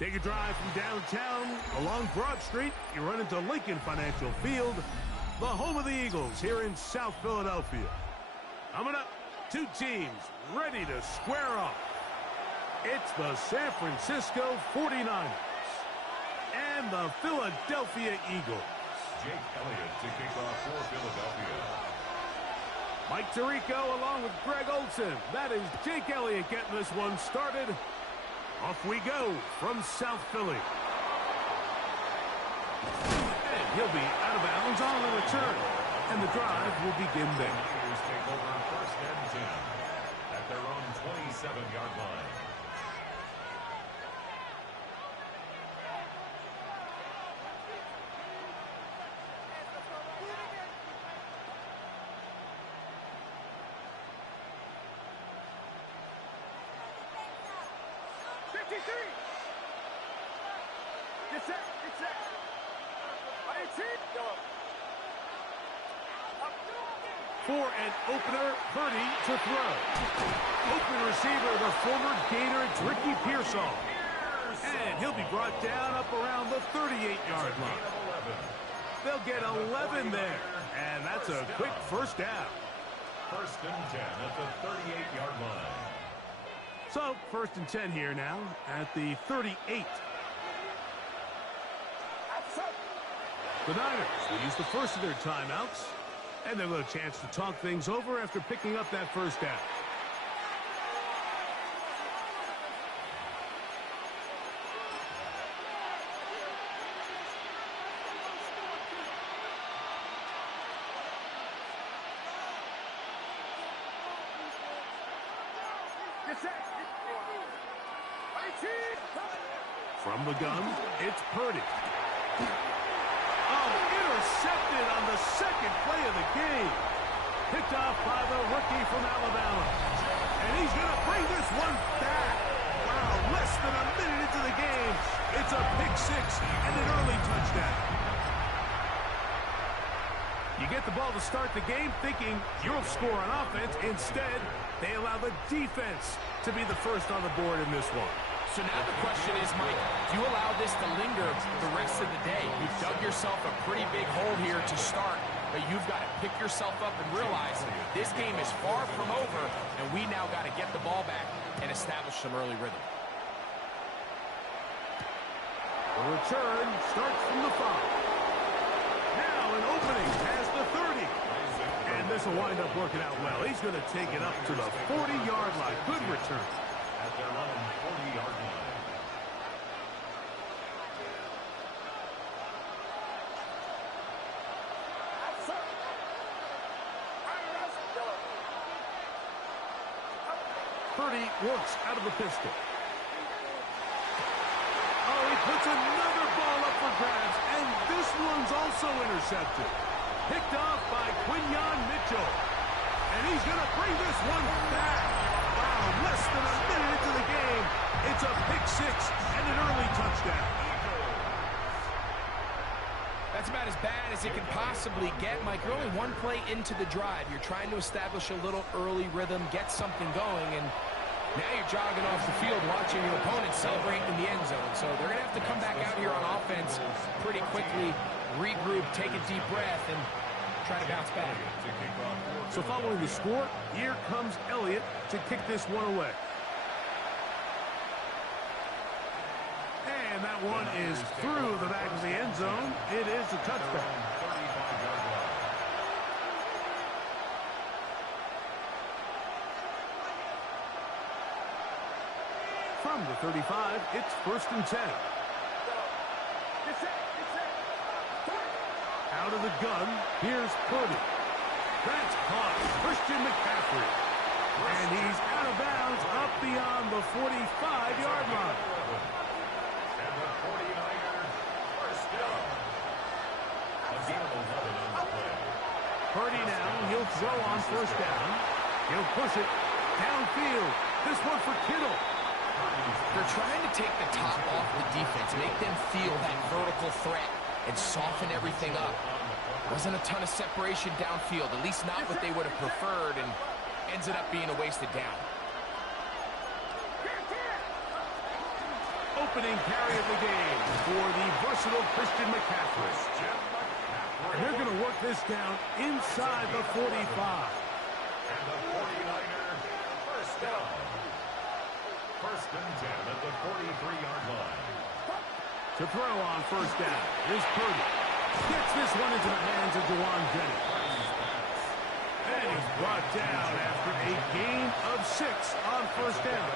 Take a drive from downtown along Broad Street. You run into Lincoln Financial Field, the home of the Eagles here in South Philadelphia. Coming up, two teams ready to square off. It's the San Francisco 49ers and the Philadelphia Eagles. Jake Elliott to kick off for Philadelphia. Mike Tirico along with Greg Olsen. That is Jake Elliott getting this one started. Off we go from South Philly. And he'll be out of bounds on the return. And the drive will begin there. The Eagles take over first and 10 at their own 27-yard line. For an opener, Purdy to throw. Open receiver, the former Gator, it's Ricky Pearsall. And he'll be brought down up around the 38-yard line. They'll get 11 there. And that's a quick first down. First and 10 at the 38-yard line. So, first and 10 here now at the 38. The Niners will use the first of their timeouts. And they'll have a chance to talk things over after picking up that first down. From the gun, it's Purdy. Intercepted on the second play of the game. Picked off by the rookie from Alabama. And he's going to bring this one back. Wow, less than a minute into the game. It's a pick six and an early touchdown. You get the ball to start the game thinking you'll score on offense. Instead, they allow the defense to be the first on the board in this one. So now the question is, Mike, do you allow this to linger the rest of the day? You've dug yourself a pretty big hole here to start, but you've got to pick yourself up and realize this game is far from over, and we now got to get the ball back and establish some early rhythm. The return starts from the 5. Now an opening past the 30. And this will wind up working out well. He's going to take it up to the 40-yard line. Good return. At their own 40-yard line. Purdy works out of the pistol. Oh, he puts another ball up for grabs, and this one's also intercepted. Picked off by Quinyon Mitchell. And he's going to bring this one back. Wow, less than a minute into the game. It's a pick six and an early touchdown. That's about as bad as it can possibly get, Mike. You're only one play into the drive. You're trying to establish a little early rhythm, get something going, and now you're jogging off the field watching your opponent celebrate in the end zone. So they're going to have to come back out here on offense pretty quickly, regroup, take a deep breath, and try to bounce back. So following the score, here comes Elliott to kick this one away. And that one is through the back of the end zone. It is a touchdown. From the 35, it's first and 10. Out of the gun, here's Purdy. That's caught. Christian McCaffrey. And he's out of bounds up beyond the 45-yard line. And the 49ers first down. Again, 11 on the play. Purdy now, he'll throw on first down. He'll push it downfield. This one for Kittle. They're trying to take the top off the defense, make them feel that vertical threat, and soften everything up. Wasn't a ton of separation downfield, at least not what they would have preferred, and ends up being a wasted down. opening carry of the game for the versatile Christian McCaffrey. And they're going to work this down inside the 45. And the 49er first down. First and 10 at the 43-yard line. To throw on first down is Purdy. Gets this one into the hands of Jawan Jennings. And he's brought down after a gain of 6 on first down.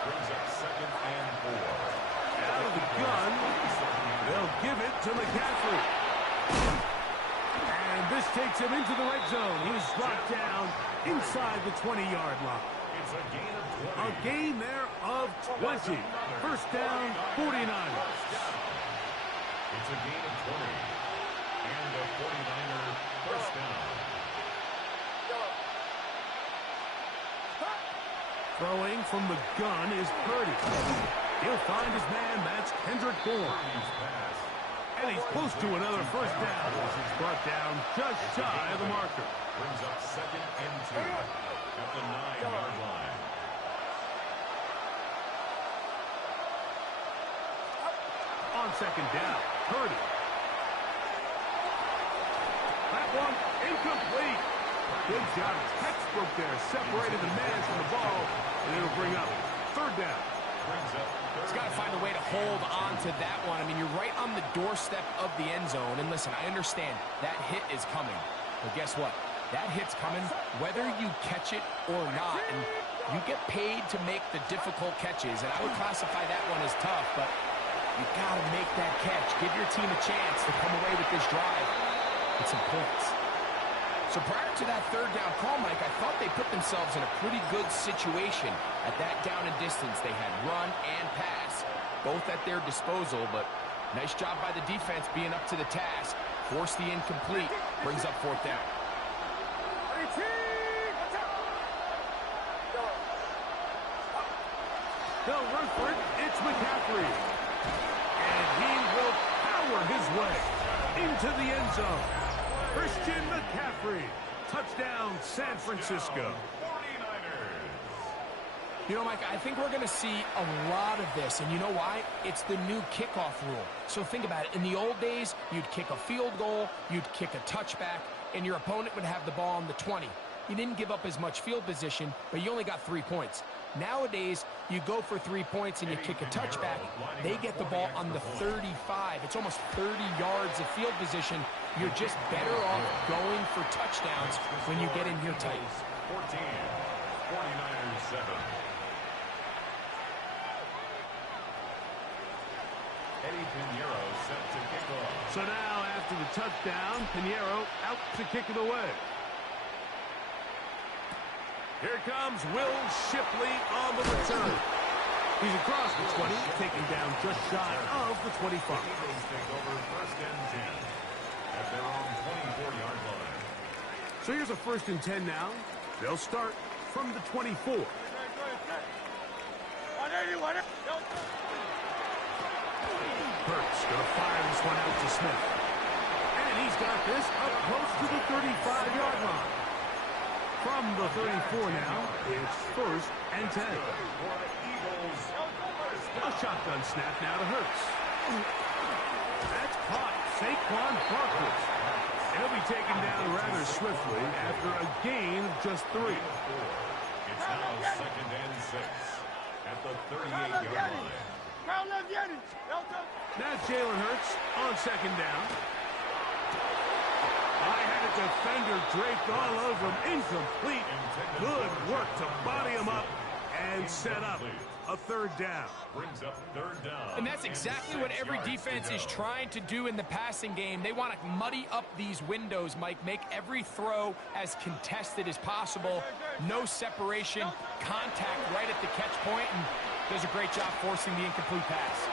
Brings up second and 4. Out of the gun, they'll give it to McCaffrey. And this takes him into the red zone. He's brought down inside the 20-yard line. It's a gain of 20. A gain there of 20. First down, 49ers. It's a gain of 20. And the 49er first down. Throwing from the gun is Purdy. He'll find his man, that's Kendrick Bourne. And he's close to another first down as he's brought down just shy of the marker. Brings up second and 2 at the 9-yard line. On second down, Purdy. That one incomplete. Good job. Textbook there. Separated the man from the ball, and it'll bring up third down. He's got to find a way to hold on to that one. I mean, you're right on the doorstep of the end zone. And listen, I understand that hit is coming. But guess what? That hit's coming whether you catch it or not. And you get paid to make the difficult catches. And I would classify that one as tough, but you got to make that catch. Give your team a chance to come away with this drive with some points. So prior to that third down call, Mike, I thought they put themselves in a pretty good situation at that down and distance. They had run and pass, both at their disposal, but nice job by the defense being up to the task. Force the incomplete, brings up fourth down. They'll run for it. It's McCaffrey. And he will power his way into the end zone. Christian McCaffrey. Touchdown, San Francisco. 49ers. You know, Mike, I think we're going to see a lot of this, and you know why? It's the new kickoff rule. So think about it. In the old days, you'd kick a field goal, you'd kick a touchback, and your opponent would have the ball on the 20. You didn't give up as much field position, but you only got 3 points. Nowadays, you go for 3 points and you kick a touchback. They get the ball on the 35. It's almost 30 yards of field position. You're just better off going for touchdowns when you get in here tight. 14, 49ers 7. Eddie Pinheiro set to kick off. So now, after the touchdown, Pinheiro out to kick it away. Here comes Will Shipley on the return. He's across the 20, taken down just shy of the 25. The Eagles take over first and 10 at their own 24-yard line. So here's a first and 10 now. They'll start from the 24. Hurts gonna fire this one out to Smith. And he's got this up close to the 35-yard line. From the 34 now, it's first and 10. A shotgun snap now to Hurts. That's caught. Saquon Barkley. He'll be taken down rather swiftly after a gain of just 3. It's now second and 6 at the 38-yard line. Now Jalen Hurts on second down. I had a defender draped all over him. Incomplete. Good work to body him up and set up a third down. Brings up third down. And that's exactly what every defense is trying to do in the passing game. They want to muddy up these windows, Mike. Make every throw as contested as possible. No separation, contact right at the catch point, and does a great job forcing the incomplete pass.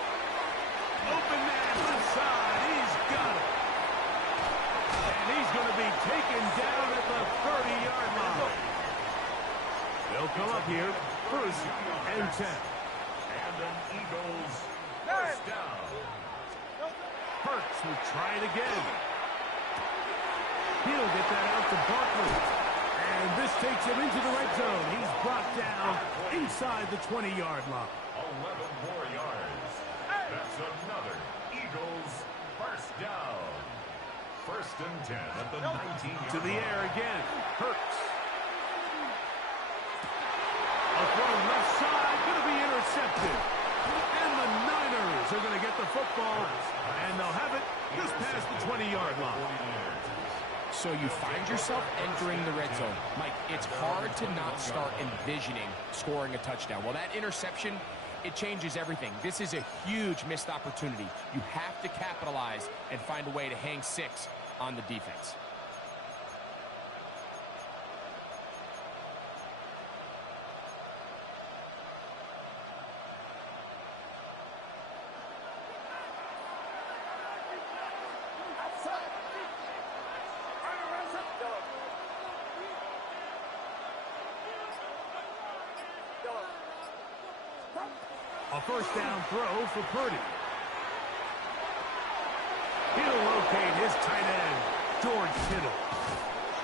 Open man inside. He's got it. And he's going to be taken down at the 30-yard line. They'll come up here first and 10. And an Eagles first down. Hurts will try it again. He'll get that out to Barkley. And this takes him into the red zone. He's brought down inside the 20-yard line. A 11 more yards. That's another Eagles first down. First and 10 at the 19-yard To the line. air again. Hurts. A throw left side, going to be intercepted. And the Niners are going to get the football, and they'll have it just past the 20-yard line. So you find yourself entering the red zone. Mike, it's hard to not start envisioning scoring a touchdown. Well, that interception, it changes everything. This is a huge missed opportunity. You have to capitalize and find a way to hang 6 on the defense. A first down throw for Purdy. He'll locate his tight end, George Kittle.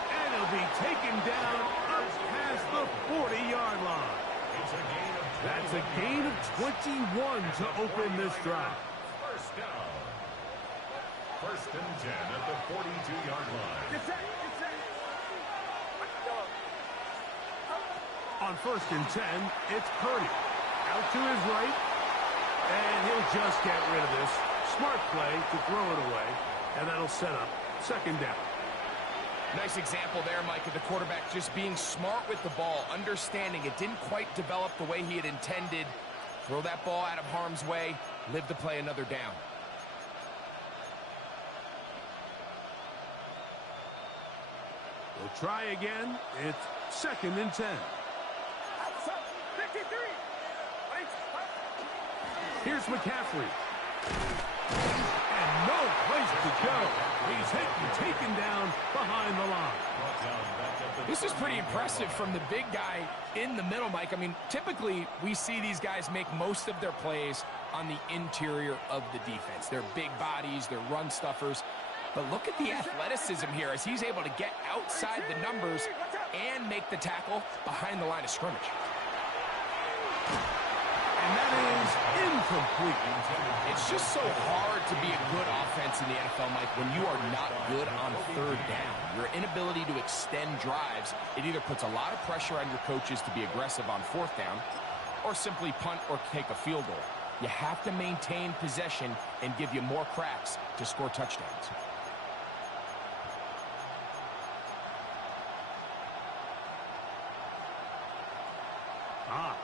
And he'll be taken down up past the 40-yard line. That's a gain of 21 to open this drive. First down. First and 10 at the 42-yard line. On first and 10, it's Purdy. Out to his right, and he'll just get rid of this. Smart play to throw it away, and that'll set up second down. Nice example there, Mike, of the quarterback just being smart with the ball, understanding it didn't quite develop the way he had intended. Throw that ball out of harm's way, live to play another down. We'll try again. It's second and 10. Here's McCaffrey. And no place to go. He's hit and taken down behind the line. This is pretty impressive from the big guy in the middle, Mike. I mean, typically we see these guys make most of their plays on the interior of the defense. They're big bodies, they're run stuffers. But look at the athleticism here as he's able to get outside the numbers and make the tackle behind the line of scrimmage. And that is incomplete. It's just so hard to be a good offense in the NFL, Mike, when you are not good on third down. Your inability to extend drives, it either puts a lot of pressure on your coaches to be aggressive on fourth down or simply punt or take a field goal. You have to maintain possession and give you more cracks to score touchdowns.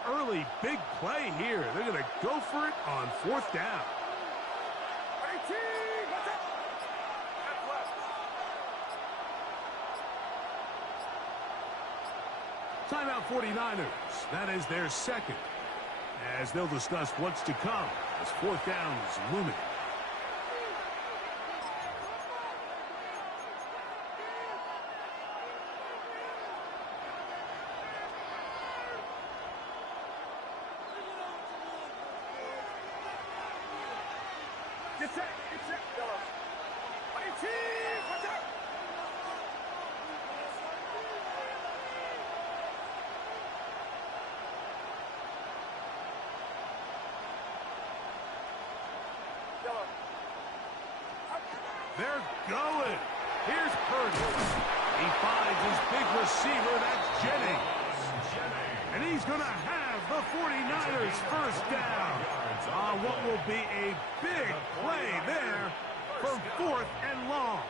Early big play here. They're going to go for it on fourth down. Timeout 49ers. That is their second. As they'll discuss what's to come as fourth down is looming. They're going. Here's Purdy. He finds his big receiver. That's Jennings. And he's going to have the 49ers first down on what will be a big play there for fourth and long.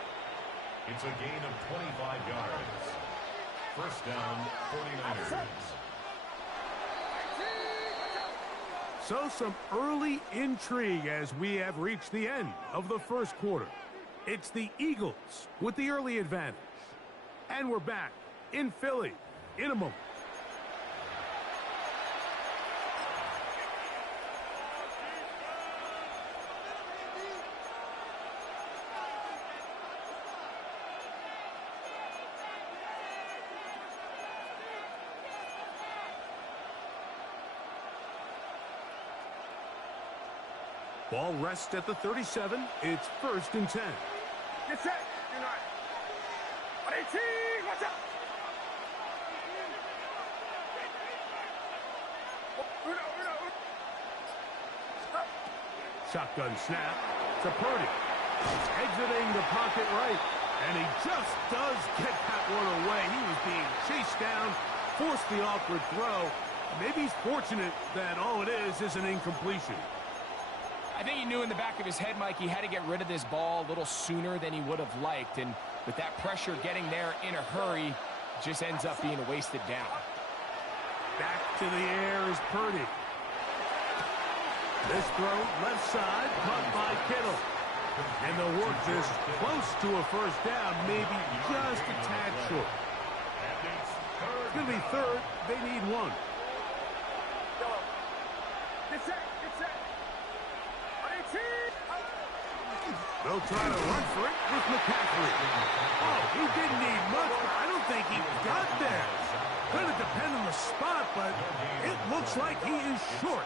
It's a gain of 25 yards. First down, 49ers. So some early intrigue as we have reached the end of the first quarter. It's the Eagles with the early advantage. And we're back in Philly in a moment. Ball rests at the 37. It's first and 10. Get set. You're not. 18. Watch out. Shotgun snap to Purdy. Exiting the pocket right. And he just does get that one away. He was being chased down, forced the awkward throw. Maybe he's fortunate that all it is an incompletion. I think he knew in the back of his head, Mike, he had to get rid of this ball a little sooner than he would have liked. And with that pressure getting there in a hurry, it just ends up being a wasted down. Back to the air is Purdy. This throw left side, caught by Kittle. And they'll work this close to a first down, maybe just a tad short. It's going to be third. They need one. Get set. They'll try to run for it with McCaffrey. Oh, he didn't need much, but I don't think he got there. Going to depend on the spot, but it looks like he is short.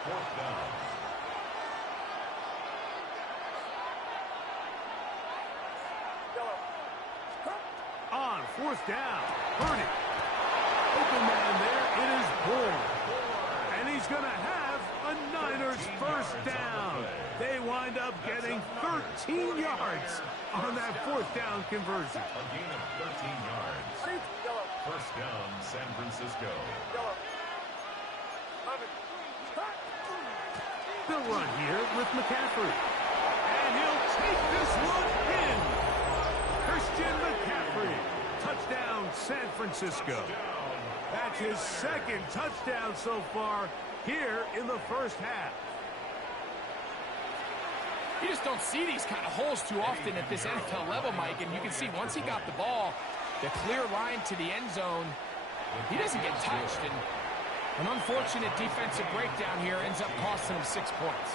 On fourth down, Purdy. Open man there, it is Bourne. And he's going to have a Niners first down. They wind up getting 13 yards on that fourth down conversion. A gain of 13 yards. First down, San Francisco. They'll run here with McCaffrey. And he'll take this one in. Christian McCaffrey. Touchdown, San Francisco. That's his second touchdown so far here in the first half. You just don't see these kind of holes too often at this NFL level, Mike. And you can see once he got the ball, the clear line to the end zone, he doesn't get touched. And an unfortunate defensive breakdown here ends up costing him 6 points.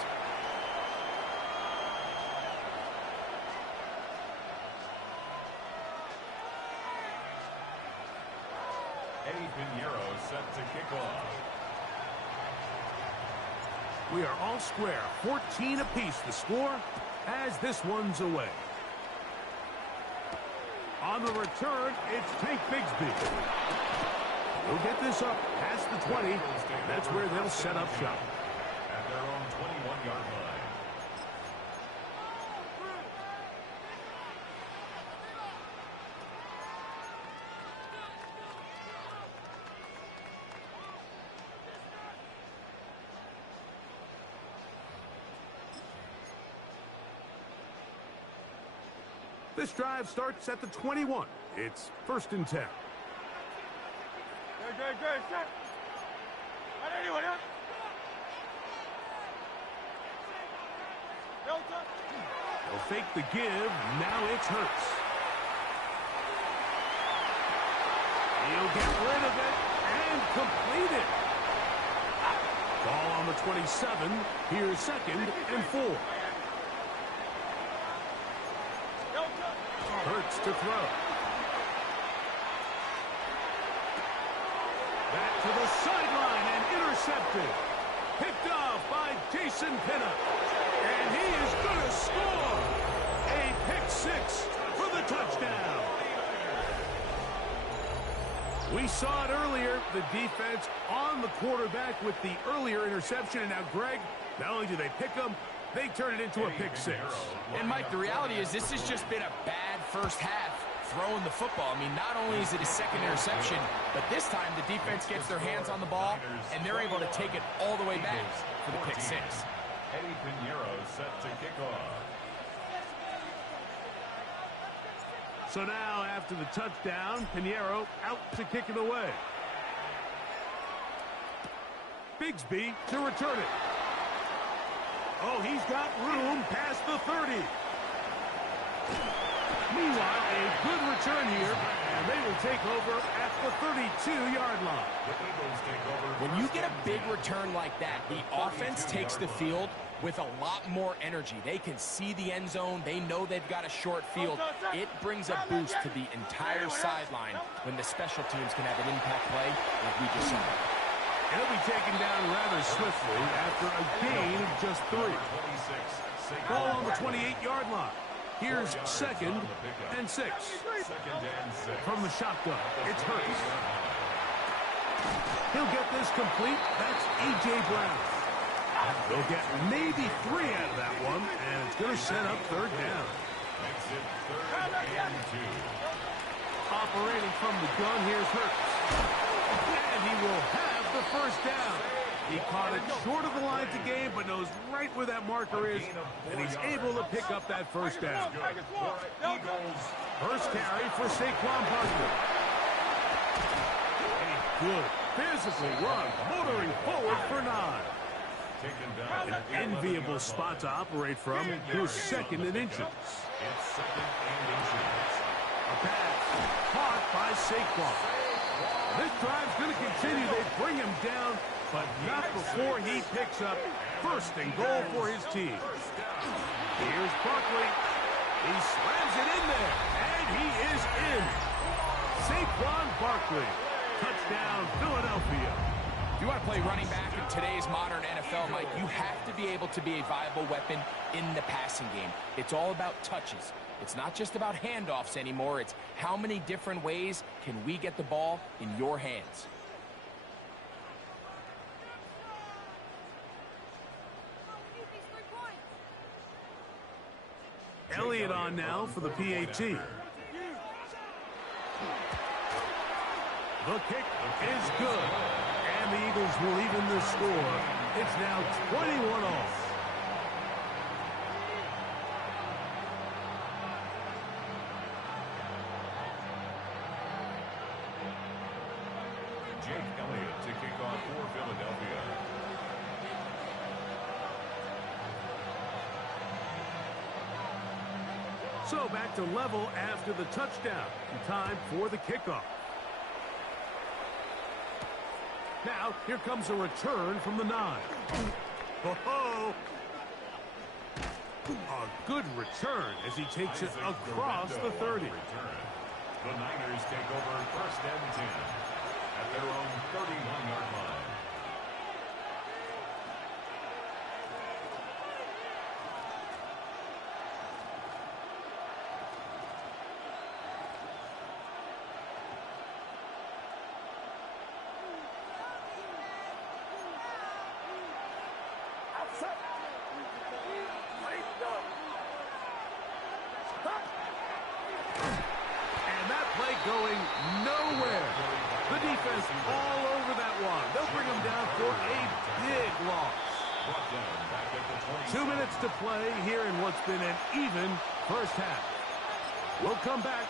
Eddie Pinheiro set to kick off. We are all square, 14 apiece the score as this one's away. On the return, it's Tank Bigsby. He'll get this up past the 20. That's where they'll set up shop. At their own 21-yard line. This drive starts at the 21. It's 1st and 10. Good. They'll fake the give. Now it's Hurts. He'll get rid of it and complete it. Ball on the 27. Here's 2nd and 4. Hurts to throw. Back to the sideline and intercepted. Picked off by Jason Pinnock. And he is going to score. A pick 6 for the touchdown. We saw it earlier, the defense on the quarterback with the earlier interception. And now, Greg, not only do they pick him, they turn it into a pick 6. And, Mike, the reality is this has just been a bad first half throwing the football. I mean, not only is it a second interception, but this time the defense gets their hands on the ball, and they're able to take it all the way back for the pick 6. Eddie Pinheiro set to kick off. So now, after the touchdown, Pinheiro out to kick it away. Bigsby to return it. Oh, he's got room past the 30. Meanwhile, a good return here, and they will take over at the 32-yard line. When you get a big return like that, the offense takes the field with a lot more energy. They can see the end zone. They know they've got a short field. It brings a boost to the entire sideline when the special teams can have an impact play like we just saw. He'll be taken down rather swiftly after a gain of just 3. Ball on the 28-yard line. Here's 2nd and 6. From the shotgun, it's Hurts. He'll get this complete. That's A.J. Brown. They'll get maybe 3 out of that one, and it's going to set up third down. Makes it 3rd and 2. Operating from the gun, here's Hurts. And he will have the first down. He caught it short of the line to gain, but knows right where that marker is, and he's able to pick up that first down. Eagles. First carry for Saquon Barkley. A good physical run, motoring forward for 9. Taken down. An enviable spot to operate from. Here's 2nd and inches. It's 2nd and inches. A pass caught by Saquon. This drive's going to continue. They bring him down, but not before he picks up 1st and goal for his team. Here's Barkley. He slams it in there, and he is in. Saquon Barkley. Touchdown, Philadelphia. If you want to play running back in today's modern NFL, Mike, you have to be able to be a viable weapon in the passing game. It's all about touches. It's not just about handoffs anymore. It's how many different ways can we get the ball in your hands. Elliott on now for the PAT. The kick is good. And the Eagles will even the score. It's now 21 all. Jake Elliott to kick off for Philadelphia. So back to level after the touchdown. Time for the kickoff. Now, here comes a return from the 9. Ho-ho! A good return as he takes it across the 30. The Niners take over 1st and 10 at their own 31-yard line. Going nowhere. The defense all over that one. They'll bring him down for a big loss. 2 minutes to play here in what's been an even first half. We'll come back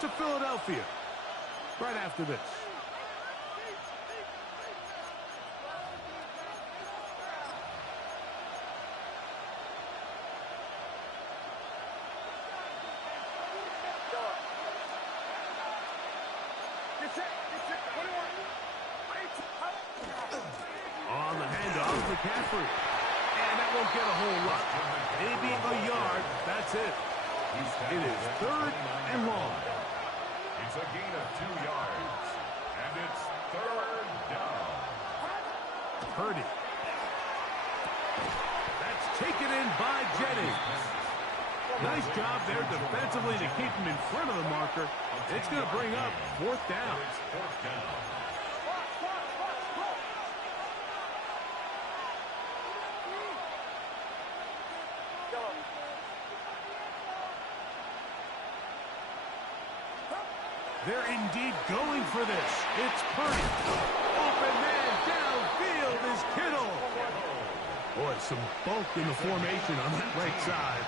to Philadelphia right after this. On the handoff, McCaffrey. And that won't get a whole lot. Maybe a yard. That's it. It is 3rd and long. It's a gain of 2 yards. And it's 3rd down. Purdy. That's taken in by Jennings. Nice job there defensively to keep him in front of the marker. It's going to bring up 4th down. It's 4th down. They're indeed going for this. It's Purdy. Open man downfield is Kittle. Boy, some bulk in the formation on that right side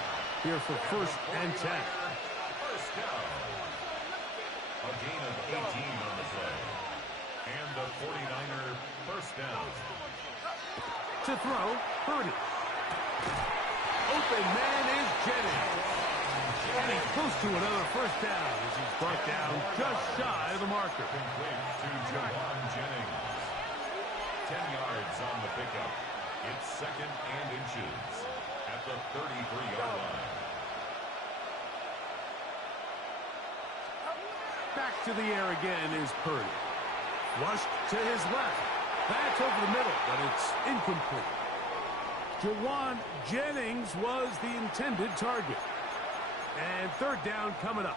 here for 1st and 10. First down. A gain of 18 on the play. And the 49er first down. To throw, Purdy. Open man is Jennings. And he's close to another first down as he's brought down just shy of the marker. Complete to Jawan Jennings. 10 yards on the pickup. It's 2nd and inches at the 33-yard line. Back to the air again is Purdy. Flushed to his left. That's over the middle, but it's incomplete. Jawan Jennings was the intended target. And 3rd down coming up.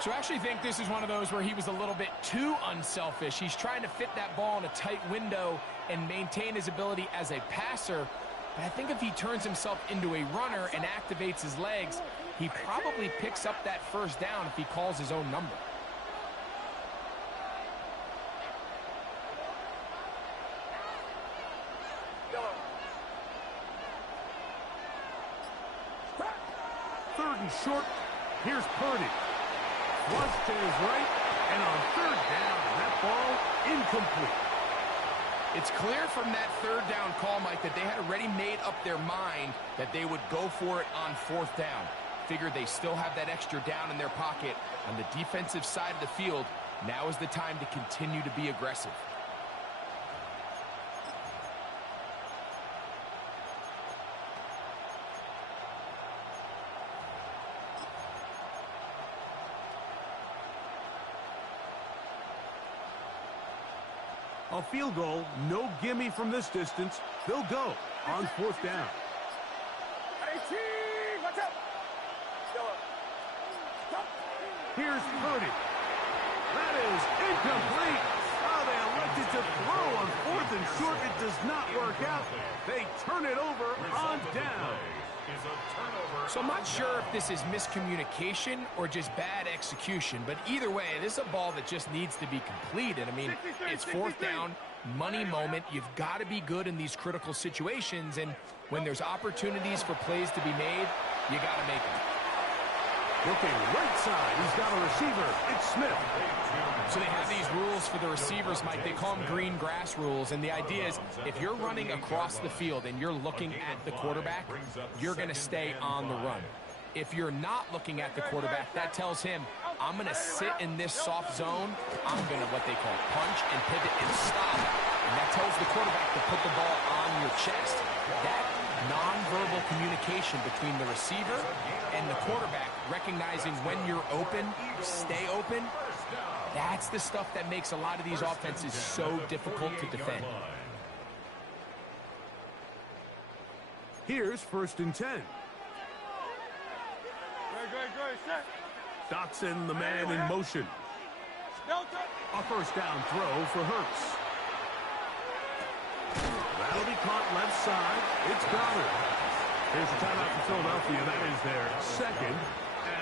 So I actually think this is one of those where he was a little bit too unselfish. He's trying to fit that ball in a tight window and maintain his ability as a passer. But I think if he turns himself into a runner and activates his legs, he probably picks up that first down if he calls his own number. Third and short. Here's Purdy. Flush to his right, and on third down, that ball incomplete. It's clear from that third down call, Mike, that they had already made up their mind that they would go for it on fourth down. Figured they still have that extra down in their pocket on the defensive side of the field. Now is the time to continue to be aggressive. A field goal, no gimme from this distance. They'll go on fourth down. 18, watch out. Here's Purdy. That is incomplete. Oh, they elected to throw on fourth and short. It does not work out. They turn it over on down. So I'm not sure if this is miscommunication or just bad execution, but either way, this is a ball that just needs to be completed. I mean, it's fourth down, money moment. You've got to be good in these critical situations, and when there's opportunities for plays to be made, you got to make them. Looking right side, he's got a receiver. It's Smith. So they have these rules for the receivers, Mike. They call them green grass rules, and the idea is if you're running across the field and you're looking at the quarterback, you're going to stay on the run. If you're not looking at the quarterback, that tells him, I'm going to sit in this soft zone. I'm going to what they call punch and pivot and stop. And that tells the quarterback to put the ball on your chest. That nonverbal communication between the receiver and the quarterback, recognizing when you're open, stay open, that's the stuff that makes a lot of these offenses so difficult to defend. Here's first and 10. Dotson, the man in motion. A first down throw for Hurts. That'll be caught left side. It's Goddard. Here's a timeout for Philadelphia. That is their second,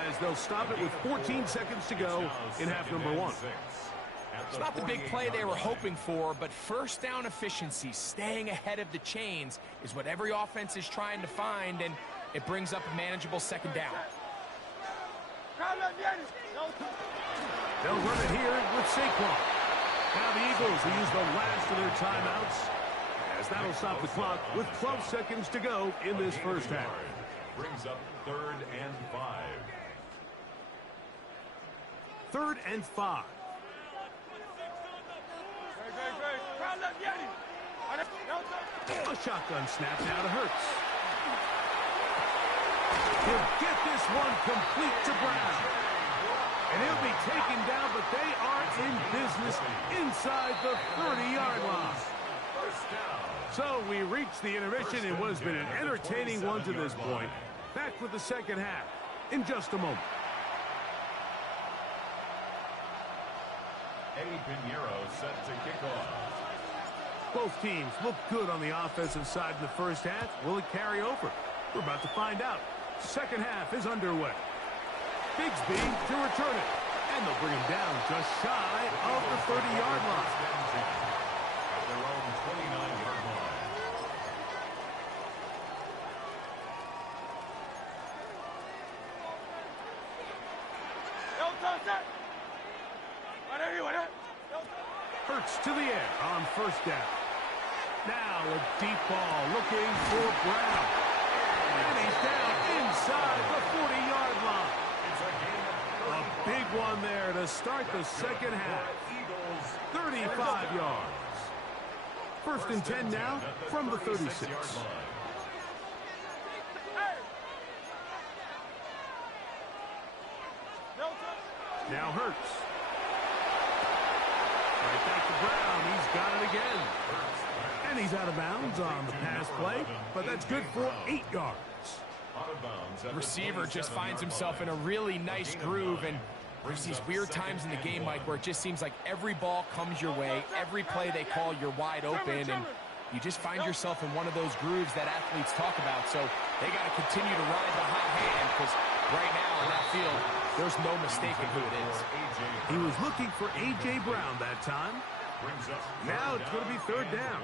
as they'll stop it with 14 seconds to go in half number one. It's not the big play they were hoping for, but first down efficiency, staying ahead of the chains, is what every offense is trying to find, and it brings up a manageable second down. They'll run it here with Saquon. Now the Eagles will use the last of their timeouts, as that'll stop the clock with 12 seconds to go in this first half. Brings up 3rd and 5. 3rd and 5. A shotgun snap now to Hurts. He'll get this one complete to Brown. And he'll be taken down, but they are in business inside the 30-yard line. So we reach the intermission in what has been an entertaining one to this point. Back with the second half in just a moment. Eddie Pinheiro set to kick off. Both teams look good on the offensive side in the first half. Will it carry over? We're about to find out. Second half is underway. Bigsby to return it. And they'll bring him down just shy of the 30-yard line. At their own 29-yard line. Hurts to the air on first down. Now a deep ball looking for Brown. And he's down inside the 40-yard line. A big one there to start the second half. 35 yards. First and 10 now from the 36. Now Hurts. Right back to Brown. He's got it again. And he's out of bounds on the pass play, but that's good for 8 yards. Receiver just finds himself in a really nice groove, and There's these weird times in the game, Mike, where it just seems like every ball comes your way, every play they call, you're wide open, and you just find yourself in one of those grooves that athletes talk about. So they got to continue to ride the hot hand, because right now in that field, there's no mistaking who it is. He was looking for A.J. Brown that time. Now it's going to be third down.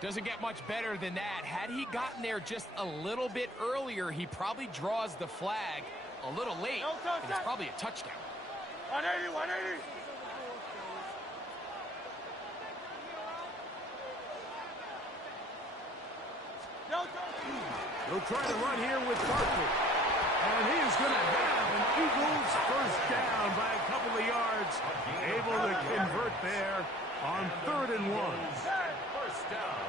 Doesn't get much better than that. Had he gotten there just a little bit earlier, he probably draws the flag a little late, and it's probably a touchdown. 180, 180. He'll try to run here with Barkley. And he is going to have an Eagles first down by a couple of yards. Able to convert there on 3rd and 1. First down.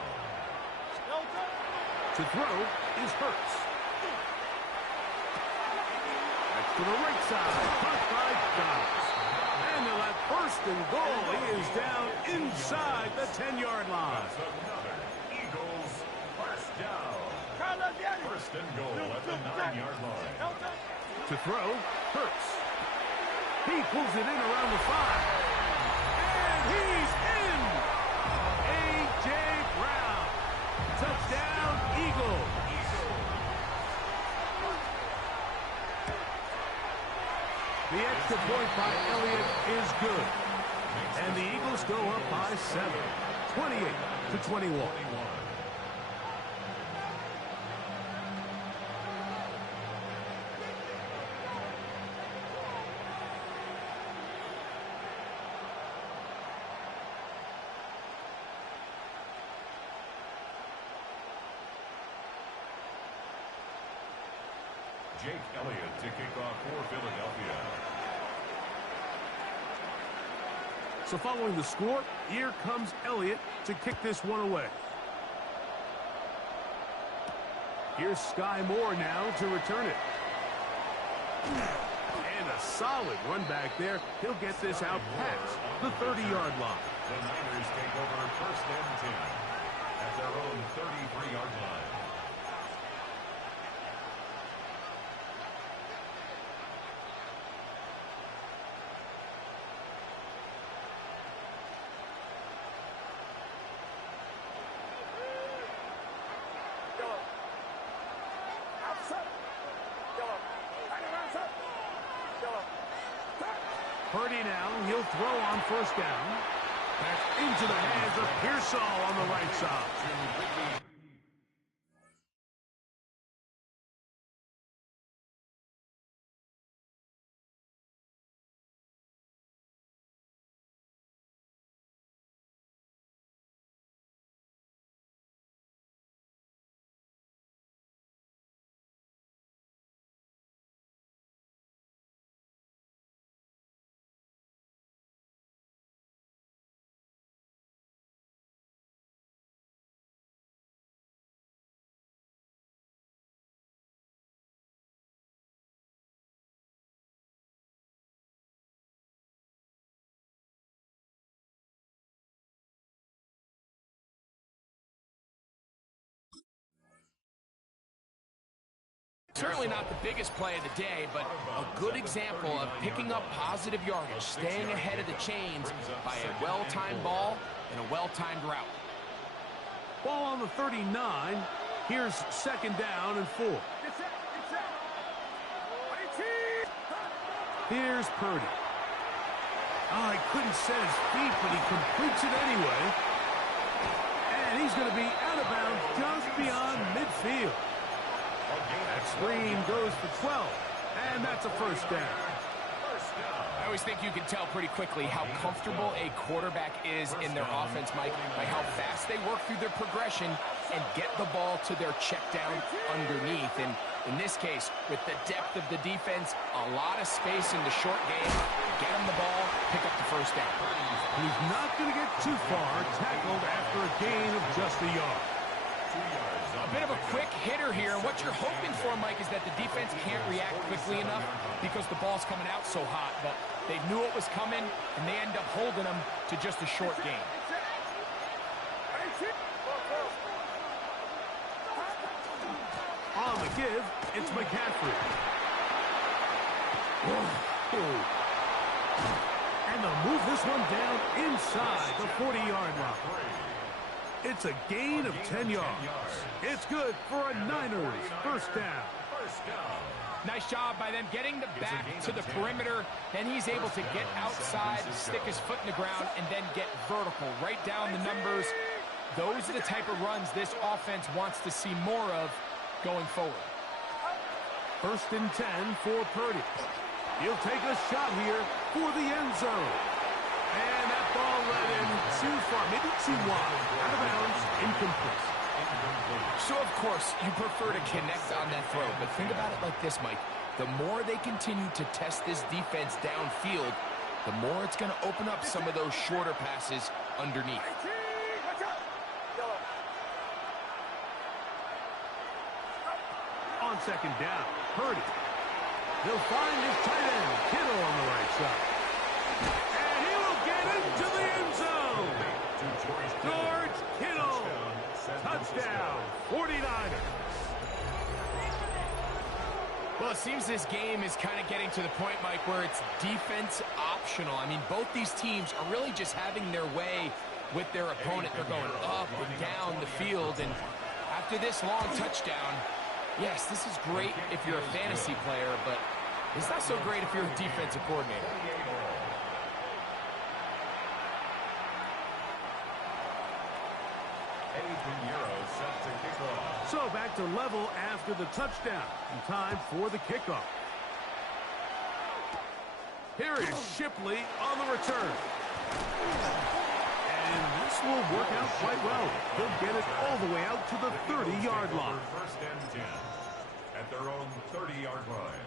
To throw is Hurts. That's to the right side. Caught by Dobbs. And they'll have 1st and goal. He is down inside the 10-yard line. Another Eagles first down. First and goal at the 9-yard line. To throw, Hurts. He pulls it in around the 5. And he's in! A.J. Brown. Touchdown, Eagles. The extra point by Elliott is good. And the Eagles go up by 7. 28-21. Jake Elliott to kick off for Philadelphia. So following the score, here comes Elliott to kick this one away. Here's Sky Moore now to return it. And a solid run back there. He'll get this out past the 30-yard line. The Niners take over 1st and 10 at their own 33-yard line. Purdy now, he'll throw on 1st down. That's into the hands of Pearsall on the right side. Certainly not the biggest play of the day, but a good example of picking up positive yardage, staying ahead of the chains by a well-timed ball and a well-timed route. Ball on the 39. Here's 2nd down and 4. Here's Purdy. Oh, he couldn't set his feet, but he completes it anyway. And he's going to be out of bounds just beyond midfield. That screen goes for 12, and that's a 1st down. I always think you can tell pretty quickly how comfortable a quarterback is in their offense, Mike, by how fast they work through their progression and get the ball to their check down underneath. And in this case, with the depth of the defense, a lot of space in the short game, get him the ball, pick up the 1st down. He's not going to get too far, tackled after a gain of just a yard. A bit of a quick hitter here. What you're hoping for, Mike, is that the defense can't react quickly enough because the ball's coming out so hot. But they knew it was coming, and they end up holding them to just a short gain. On the give, it's McCaffrey. And they'll move this one down inside the 40-yard line. It's a gain of 10 yards. It's good for a Niners first down. Nice job by them getting the back to the perimeter. Then he's able to get outside, stick his foot in the ground, and then get vertical. Right down the numbers. Those are the type of runs this offense wants to see more of going forward. First and 10 for Purdy. He'll take a shot here for the end zone. And that ball led in too far, maybe too wide. Out of bounds, incomplete. So, of course, you prefer to connect on that throw. But think about it like this, Mike. The more they continue to test this defense downfield, the more it's going to open up some of those shorter passes underneath. On second down, Purdy. He'll find his tight end, Kittle, on the right side. And he will get into the end zone. George Kittle. Touchdown, 49ers. Well, it seems this game is kind of getting to the point, Mike, where it's defense optional. I mean, both these teams are really just having their way with their opponent. They're going up and down the field. And after this long touchdown, yes, this is great if you're a fantasy player, but it's not so great if you're a defensive coordinator. So back to level after the touchdown. And time for the kickoff. Here is Shipley on the return. And this will work out quite well. They'll get it all the way out to the 30-yard line. First and 10 at their own 30-yard line.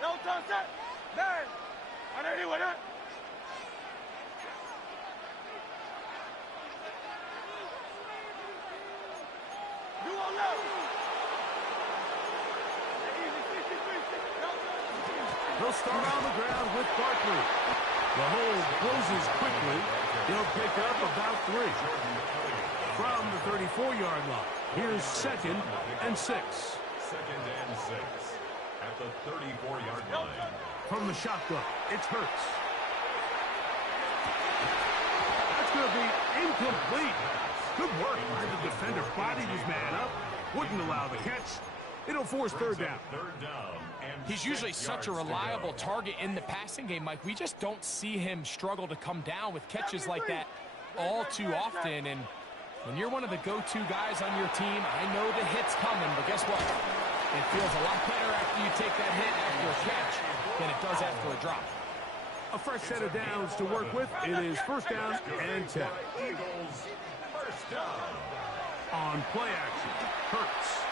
No, don't set. Man. On anyone, huh? You all know. They'll start on the ground with Barkley. The hold closes quickly. He'll pick up about 3. From the 34-yard line, here's second and 6. Second and 6 at the 34-yard line. From the shotgun, it's Hurts. That's going to be incomplete. Good work by the defender. Bodied his man up. Wouldn't allow the catch. It'll force third down. He's usually such a reliable target in the passing game, Mike. We just don't see him struggle to come down with catches like that all too often. And when you're one of the go-to guys on your team, I know the hit's coming, but guess what? It feels a lot better after you take that hit after a catch than it does after a drop. A fresh set of downs to work with. It is first down and 10. Eagles first down. On play action, Hurts.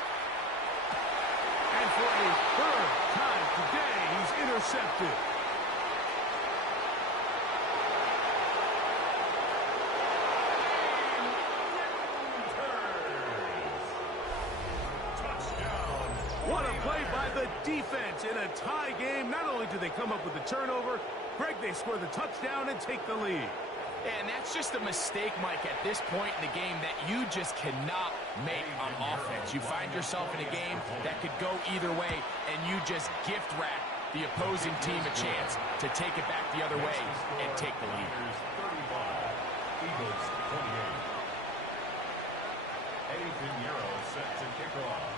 And for a third time today, he's intercepted. What a play by the defense in a tie game. Not only do they come up with the turnover, Greg, they score the touchdown and take the lead. And that's just a mistake, Mike, at this point in the game that you just cannot make on offense. You find yourself in a game that could go either way, and you just gift wrap the opposing team a chance to take it back the other way and take the lead. 35, Eagles 28. Eddie Pinheiro set to kick off.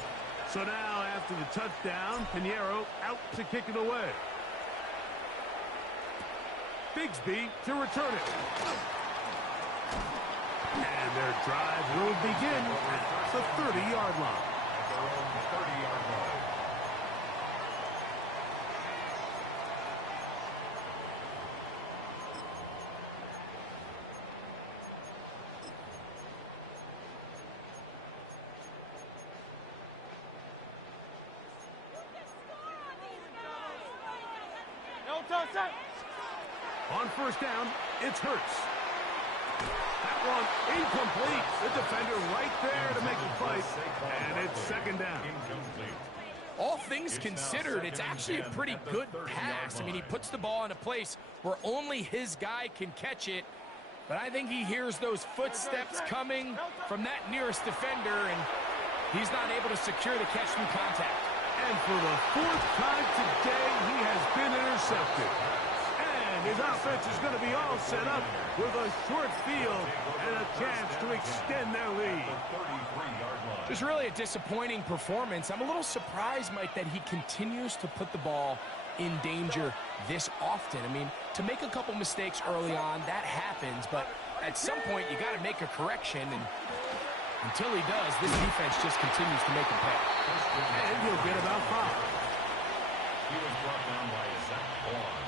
So now, after the touchdown, Pinheiro out to kick it away. Bigsby to return it. And their drive will begin at the 30-yard line. At their own 30-yard line. No, don't set. On first down, it's Hurts. That one incomplete. The defender right there to make the fight. And it's second down. All things considered, it's actually a pretty good pass. I mean, he puts the ball in a place where only his guy can catch it. But I think he hears those footsteps coming from that nearest defender, and He's not able to secure the catch through contact. And for the fourth time today, he has been intercepted. And his offense is going to be all set up with a short field and a chance to extend their lead. Just really a disappointing performance. I'm a little surprised, Mike, that he continues to put the ball in danger this often. I mean, to make a couple mistakes early on, that happens, but at some point you got to make a correction, and until he does, this defense just continues to make him pay. And he'll get about 5. He was brought down by Zach Vaughn.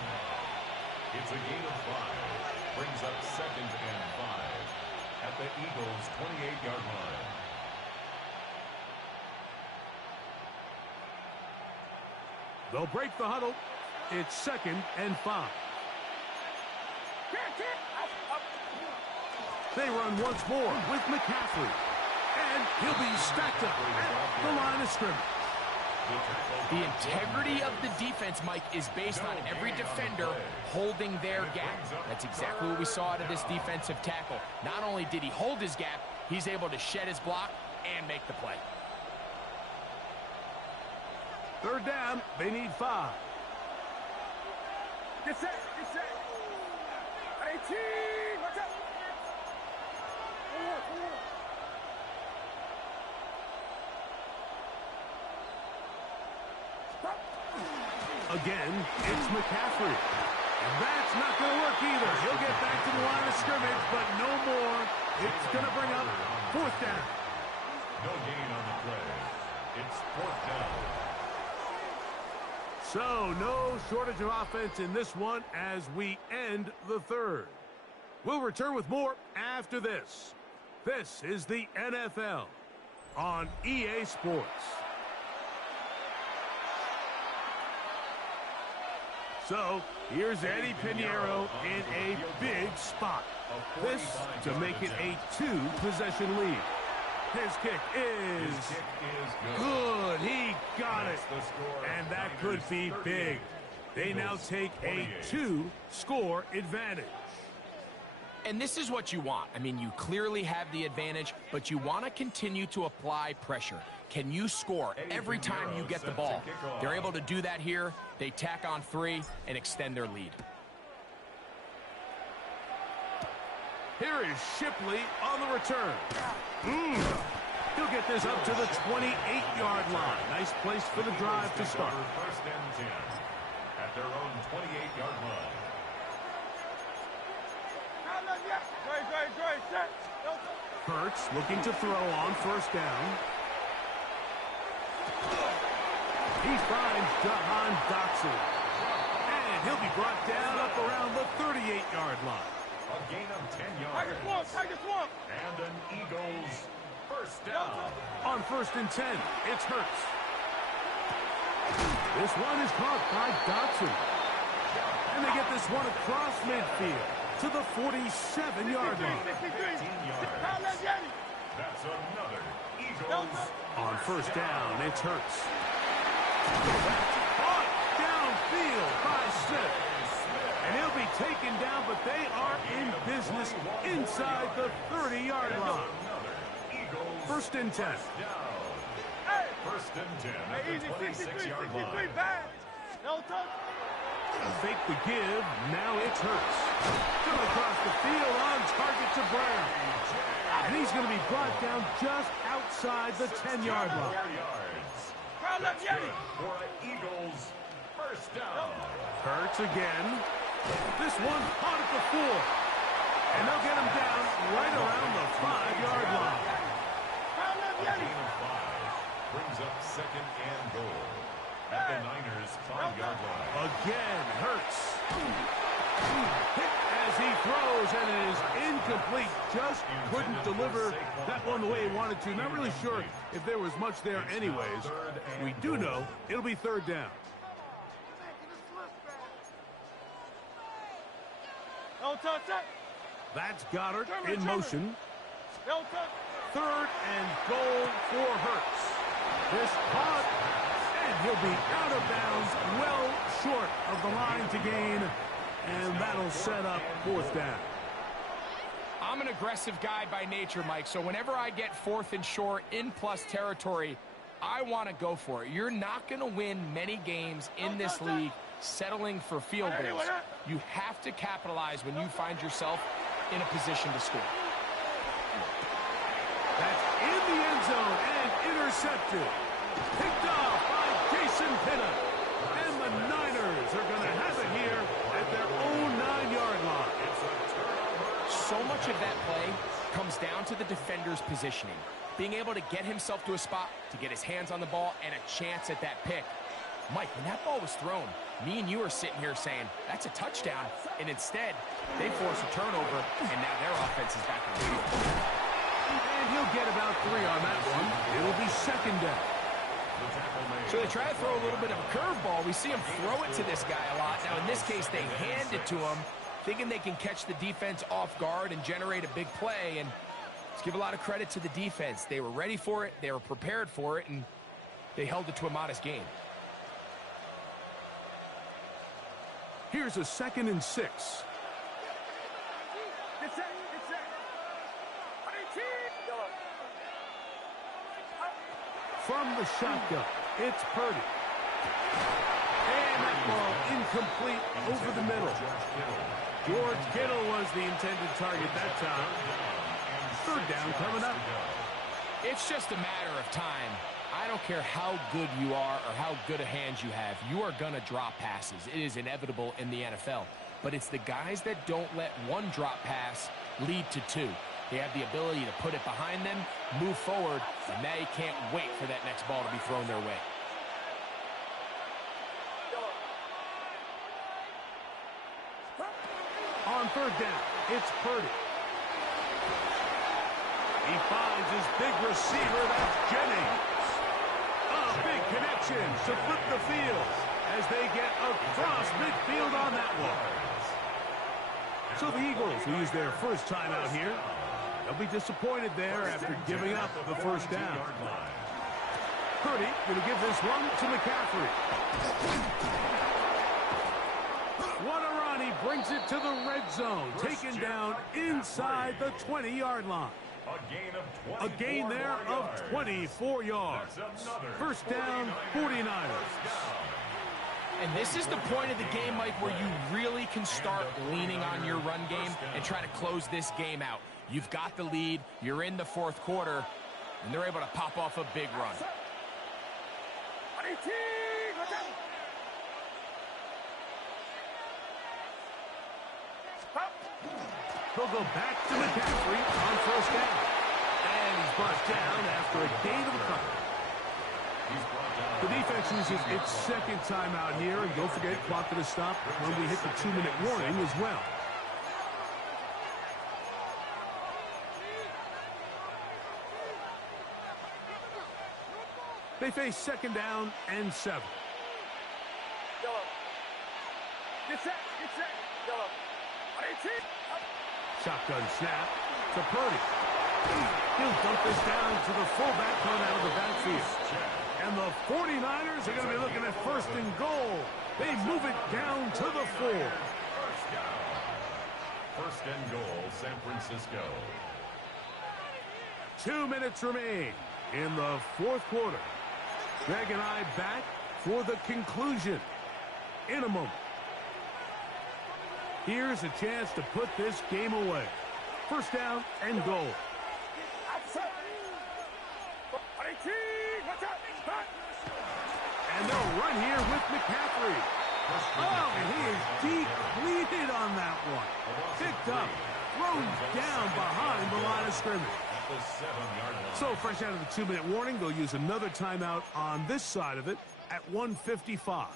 It's a gain of 5. Brings up 2nd and 5 at the Eagles' 28-yard line. They'll break the huddle. It's 2nd and 5. They run once more with McCaffrey. And he'll be stacked up at the line of scrimmage. The integrity of the defense, Mike, is based on every defender holding their gap. That's exactly what we saw out of this defensive tackle. Not only did he hold his gap, he's able to shed his block and make the play. 3rd down, they need 5. Get set, get set. 18, watch out. Again, it's McCaffrey. And that's not going to work either. He'll get back to the line of scrimmage, but no more. It's going to bring up 4th down. No gain on the play. It's 4th down. So, no shortage of offense in this one as we end the 3rd. We'll return with more after this. This is the NFL on EA Sports. So, here's Eddie Pinheiro in a big spot. This to make it a 2-possession lead. His kick is good. He got it. And that could be big. They now take a 2-score advantage. And this is what you want. I mean, you clearly have the advantage, but you want to continue to apply pressure. Can you score every time you get the ball? They're able to do that here. They tack on 3 and extend their lead. Here is Shipley on the return. He'll get this up to the 28-yard line. Nice place for the drive to start. 1st and 10 at their own 28-yard line. Hurts looking to throw on 1st down. He finds Jahan Dotson. And he'll be brought down up around the 38-yard line. A gain of 10 yards. And an Eagles 1st down. On 1st and 10, it's Hurts. This one is caught by Dotson. And they get this one across midfield to the 47-yard line. 15 yards. That's another Eagles. On 1st down, it's Hurts. That's caught downfield by Smith. And he'll be taken down, but they are in business inside the 30-yard line. 1st and 10. 1st and 10 at the 26-yard line. Fake the give. Now it's Hurts. Going across the field on target to Brown. And he's going to be brought down just outside the 10-yard line. That's good for an Eagles 1st down. Hurts again. This one caught at the 4. And they'll get him down right around the 5-yard line. A gain of 5 brings up 2nd and goal at the Niners' 5-yard line. Again, Hurts. Hit as he throws, and it is incomplete. Just couldn't deliver that one the way he wanted to. Not really sure if there was much there anyways. We do know it'll be 3rd down. That's Goddard in motion. 3rd and goal for Hurts. This caught, and he'll be out of bounds, well short of the line to gain, and that'll set up 4th down. I'm an aggressive guy by nature, Mike, so whenever I get 4th and short in plus territory, I want to go for it. You're not going to win many games in this league settling for field goals. You have to capitalize when you find yourself in a position to score. That's in the end zone and intercepted. Picked off by Jason Pinnock. And the Niners are going to have it here at their own 9-yard line. So much of that play comes down to the defender's positioning. Being able to get himself to a spot, to get his hands on the ball, and a chance at that pick. Mike, when that ball was thrown, me and you are sitting here saying, that's a touchdown. And instead, they force a turnover, and now their offense is back on the field. And he'll get about 3 on that one. It'll be 2nd down. So they try to throw a little bit of a curveball. We see him throw it to this guy a lot. Now, in this case, they hand it to him, thinking they can catch the defense off guard and generate a big play. And let's give a lot of credit to the defense. They were ready for it, they were prepared for it, and they held it to a modest gain. Here's a 2nd and 6. Get set. From the shotgun, it's Purdy. And that ball incomplete over the middle. George Kittle was the intended target that time. 3rd down coming up. It's just a matter of time. I don't care how good you are or how good a hand you have. You are going to drop passes. It is inevitable in the NFL. But it's the guys that don't let one drop pass lead to 2. They have the ability to put it behind them, move forward, and they can't wait for that next ball to be thrown their way. On 3rd down, it's Purdy. He finds his big receiver, that's Jennings. A big connection to flip the field as they get across midfield on that one. So the Eagles will use their first timeout here. They'll be disappointed there after giving up the 1st down. Purdy going to give this one to McCaffrey. What a run. He brings it to the red zone. Taken down inside the 20-yard line. A gain there of 24 yards. 1st down, 49ers. And this is the point of the game, Mike, where you really can start leaning on your run game and try to close this game out. You've got the lead, you're in the 4th quarter, and they're able to pop off a big run. They'll go back to McCaffrey on 1st down. And he's brought down after a gain of a couple. The defense uses its 2nd timeout here, and don't forget, clock to stop when we hit the 2-minute warning as well. They face 2nd down and 7. Get set. Shotgun snap to Purdy. He'll dump this down to the fullback coming out of the backfield. And the 49ers are going to be looking at 1st and goal. They move it down to the 4. 1st and goal, San Francisco. 2 minutes remain in the 4th quarter. Greg and I back for the conclusion in a moment. Here's a chance to put this game away. 1st down and goal. And they'll run here with McCaffrey. Oh, and he is depleted on that one. Picked up, thrown down behind the line of scrimmage. So fresh out of the 2-minute warning, they'll use another timeout on this side of it at 1:55.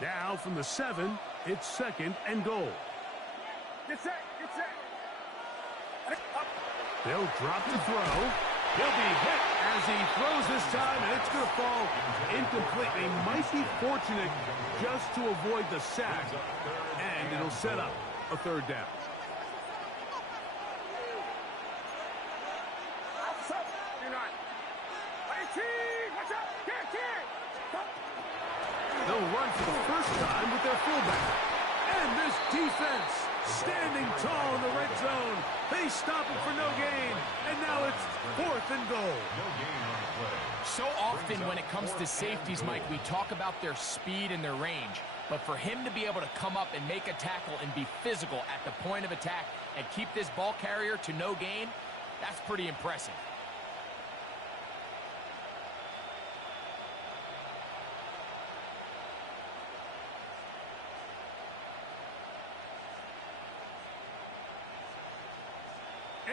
Now from the 7, it's 2nd and goal. Get set. They'll drop to throw. He'll be hit as he throws this time, and it's going to fall incomplete. They might be fortunate just to avoid the sack, and it'll set up a 3rd down. They'll will run for the first time with their fullback. And this defense standing tall in the red zone. They stop it for no gain. And now it's 4th and goal. No gain on the play. So often when it comes to safeties, Mike, we talk about their speed and their range. But for him to be able to come up and make a tackle and be physical at the point of attack and keep this ball carrier to no gain, that's pretty impressive.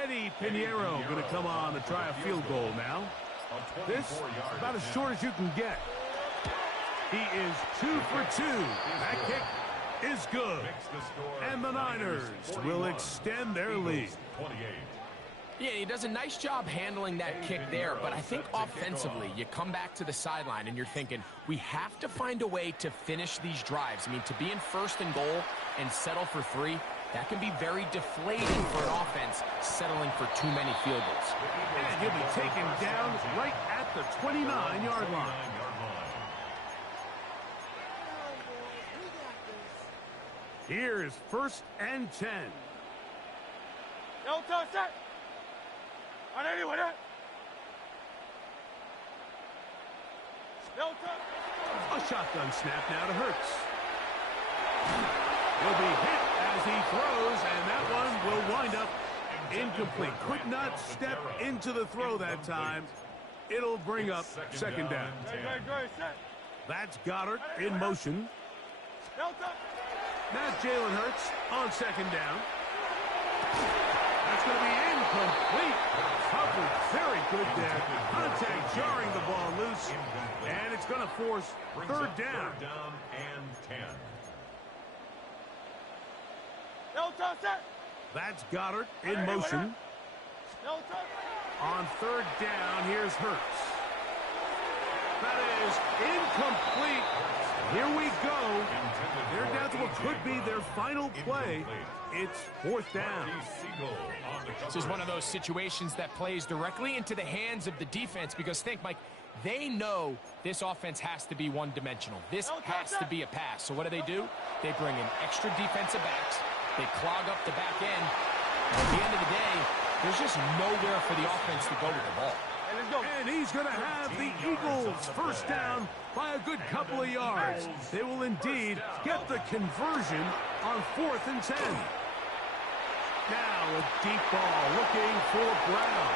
Eddie Pinheiro going to come on to try a field goal now. This about as short as you can get. He is 2 for 2. That kick is good. And the Niners will extend their lead. Yeah, he does a nice job handling that kick there, but I think offensively, you come back to the sideline and you're thinking, we have to find a way to finish these drives. I mean, to be in 1st and goal and settle for 3, that can be very deflating for an offense settling for too many field goals. And he'll be taken down right at the 29-yard line. Here's 1st and 10. Delta set. On anyone it. Delta. A shotgun snap now to Hurts. He'll be hit as he throws, and that one will wind up incomplete. Could not step into the throw that time. It'll bring up 2nd down. That's Goddard in motion. Delta. Now Jalen Hurts on 2nd down. That's going to be incomplete. Covered very good there. Contact jarring the ball loose. And it's going to force 3rd down. And 10. Delta set. That's Goddard in motion. Delta. On 3rd down, here's Hurts. That is incomplete. Here we go. They're down to what could be their final play. It's 4th down. This is one of those situations that plays directly into the hands of the defense because think, Mike, they know this offense has to be one-dimensional. This has to be a pass. So what do? They bring in extra defensive backs. They clog up the back end. And at the end of the day, there's just nowhere for the offense to go with the ball. And he's going to have the Eagles 1st down by a good couple of yards. They will indeed get the conversion on 4th and 10. Now a deep ball looking for Brown.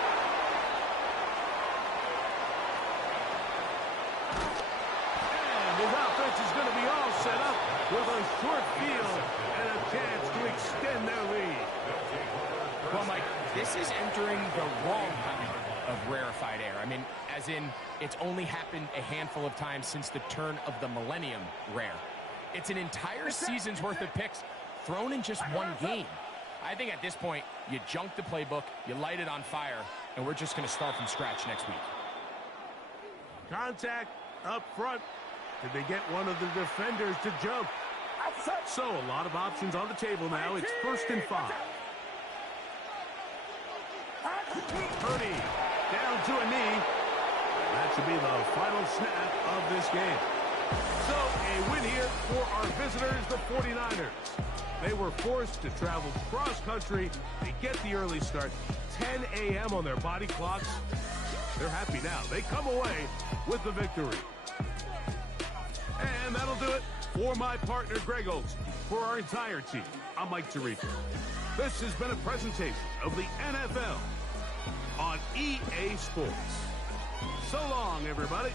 And his offense is going to be all set up with a short field and a chance to extend their lead. Well, Mike, this is entering the wrong kind of rarefied air. I mean, as in, it's only happened a handful of times since the turn of the millennium rare. It's an entire season's worth of picks thrown in just one game. I think at this point, you junk the playbook, you light it on fire, and we're just going to start from scratch next week. Contact up front. Did they get one of the defenders to jump? So a lot of options on the table now. It's 1st and 5. Purdy down to a knee. That should be the final snap of this game. So a win here for our visitors, the 49ers. They were forced to travel cross-country to get the early start. 10 a.m. on their body clocks. They're happy now. They come away with the victory. And that'll do it for my partner, Greg Olson. For our entire team, I'm Mike Tirico. This has been a presentation of the NFL on EA Sports. So long, everybody.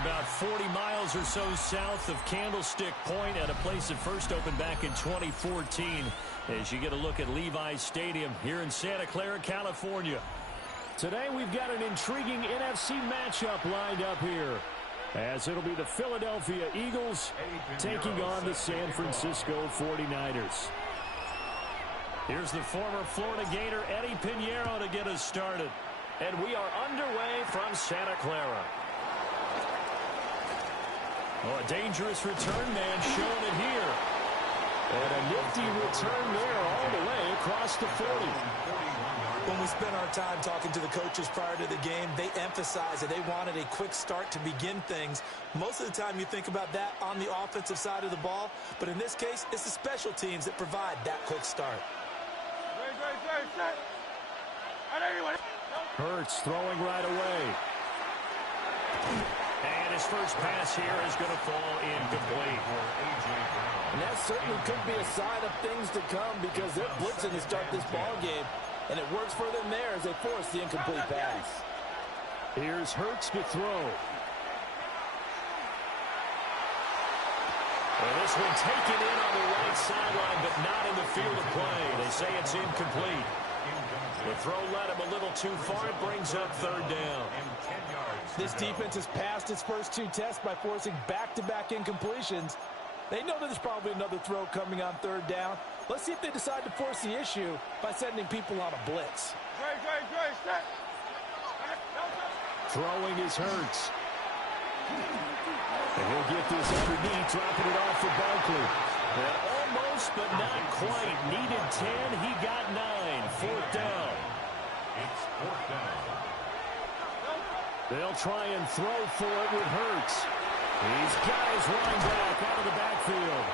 about 40 miles or so south of Candlestick Point at a place that first opened back in 2014 as you get a look at Levi's Stadium here in Santa Clara, California. Today we've got an intriguing NFC matchup lined up here as it'll be the Philadelphia Eagles taking on the San Francisco 49ers. Here's the former Florida Gator Eddie Pinheiro to get us started. And we are underway from Santa Clara. Oh, a dangerous return man showing it here. And a nifty return there all the way across the 40. When we spent our time talking to the coaches prior to the game, they emphasized that they wanted a quick start to begin things. Most of the time you think about that on the offensive side of the ball, but in this case, it's the special teams that provide that quick start. Hurts throwing right away. And his first pass here is going to fall incomplete. And that certainly could be a sign of things to come because they're blitzing to start this ball game. And it works for them there as they force the incomplete pass. Here's Hurts to throw. Well, this one taken in on the right sideline, but not in the field of play. They say it's incomplete. The throw led him a little too far. It brings up third down. This defense has passed its first two tests by forcing back-to-back incompletions. They know that there's probably another throw coming on third down. Let's see if they decide to force the issue by sending people on a blitz. Throwing is Hurts. And he'll get this underneath, dropping it off for Barkley. And almost, but not quite. Needed 10, he got 9. Fourth down. It's fourth down. They'll try and throw for it with Hurts. He's got his running back out of the backfield.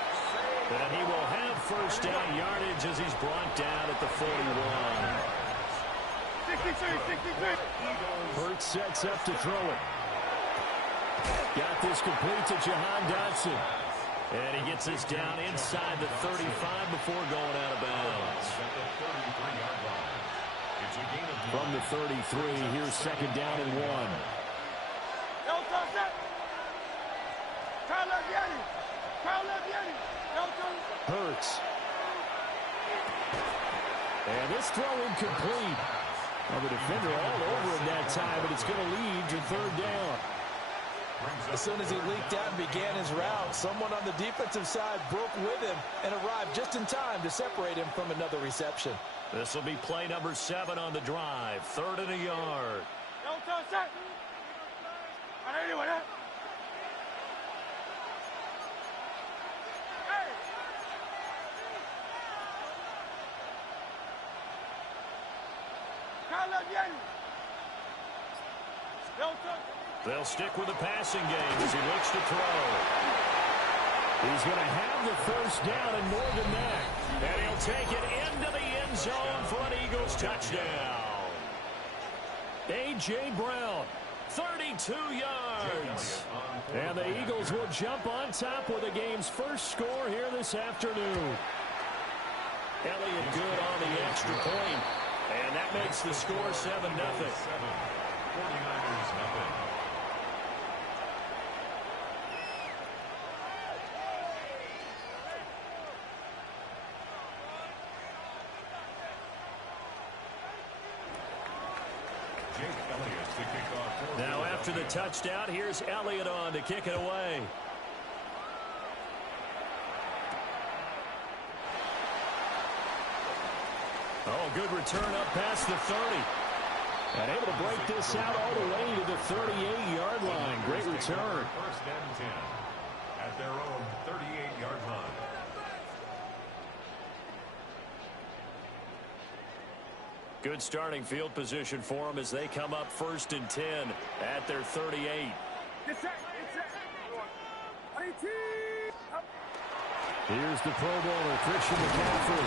And he will have first down yardage as he's brought down at the 41. 63. Hurts sets up to throw it. Got this complete to Jahan Dotson. And he gets this down inside the 35 before going out of bounds. From the 33, here's second down and 1. Hurts. And this throw incomplete. Well, the defender all over him that time, but it's going to lead to third down. As soon as he leaked out and began his route, someone on the defensive side broke with him and arrived just in time to separate him from another reception. This will be play number 7 on the drive. 3rd and a yard. They'll stick with the passing game as he looks to throw. He's going to have the first down and more than that. And he'll take it into the end zone for an Eagles touchdown. A.J. Brown, 32 yards. And the Eagles will jump on top with the game's first score here this afternoon. Elliott good on the extra point. And that makes the score 7-0. 49ers nothing. Now after the touchdown, here's Elliott on to kick it away. Oh, good return up past the 30. And able to break this out all the way to the 38-yard line. Great return. First and 10 at their own 38-yard line. Good starting field position for them as they come up 1st and 10 at their 38. Here's the Pro Bowler, Christian McCaffrey.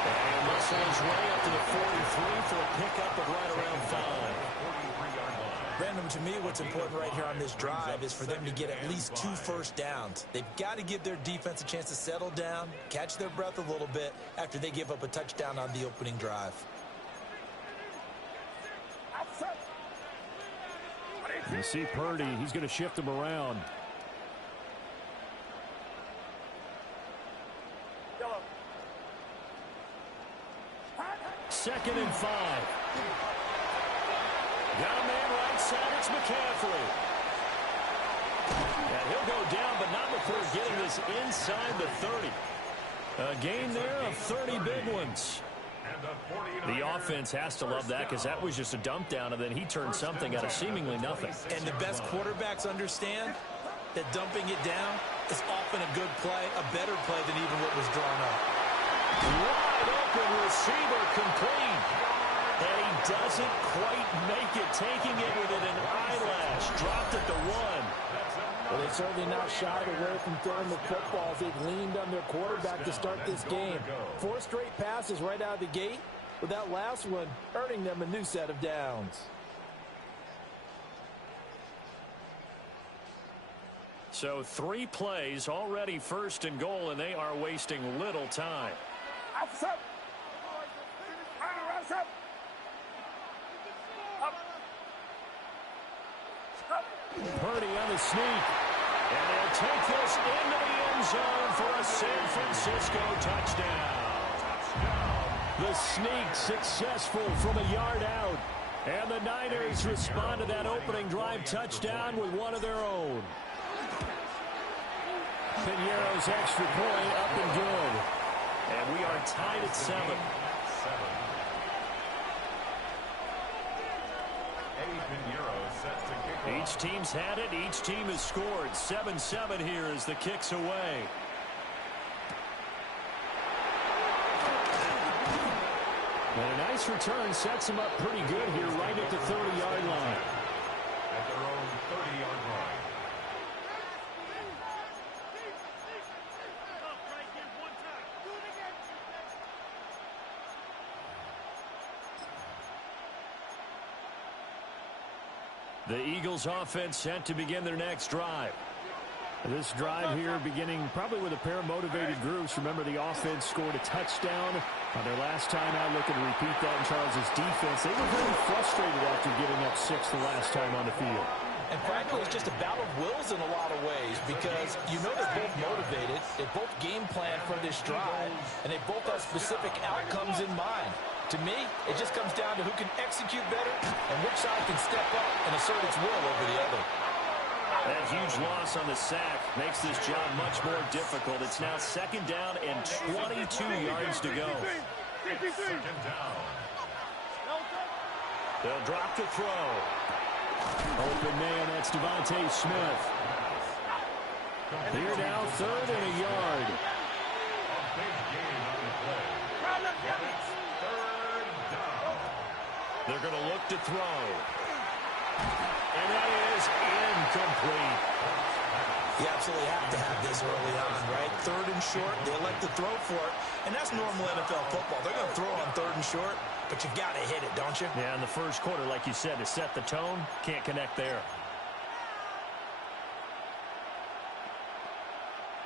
And muscle his way up to the 43 for a pickup of right around 5. Brandon, to me, what's important right here on this drive is for them to get at least 2 first downs. They've got to give their defense a chance to settle down, catch their breath a little bit after they give up a touchdown on the opening drive. You see Purdy, he's going to shift him around. Second and 5. Got a man right side. It's McCaffrey. And he'll go down, but not before getting this inside the 30. A gain there of 30 big ones. The offense has to love that because that was just a dump down, and then he turned something out of seemingly nothing. And the best quarterbacks understand that dumping it down is often a good play, a better play than even what was drawn up. Wide open receiver complete. And he doesn't quite make it, taking it within an eyelash. Dropped at the 1. Well, they're certainly not shied away from throwing the footballs. They've leaned on their quarterback to start this game. 4 straight passes right out of the gate, with that last one earning them a new set of downs. So 3 plays already first and goal, and they are wasting little time. Purdy on the sneak. And they'll take this into the end zone for a San Francisco touchdown. The sneak successful from a yard out. And the Niners respond to that opening drive touchdown with one of their own. Piñeiro's extra point up and good. And we are tied at 7. Each team's had it. Each team has scored. 7-7 here as the kick's away. And a nice return sets him up pretty good here right at the 30-yard line. At their own 30-yard line. The Eagles offense set to begin their next drive. This drive here beginning probably with a pair of motivated groups. Remember, the offense scored a touchdown on their last time out. Looking to repeat that in Charles' defense. They were very frustrated after giving up 6 the last time on the field. And frankly, it's just a battle of wills in a lot of ways because you know they're both motivated, they both game plan for this drive, and they both have specific outcomes in mind. To me, it just comes down to who can execute better and which side can step up and assert its will over the other. That huge loss on the sack makes this job much more difficult. It's now second down and 22 yards to go. Second down. They'll drop to throw. Open man, that's Devontae Smith. Here now, 3rd and a yard. A big gain on the play. It's 3rd down. They're going to look to throw. And that is incomplete. You absolutely have to have this early on, right? 3rd and short, they elect to throw for it, and that's normal NFL football. They're going to throw on 3rd and short, but you've got to hit it, don't you? Yeah, in the first quarter, like you said, to set the tone, can't connect there.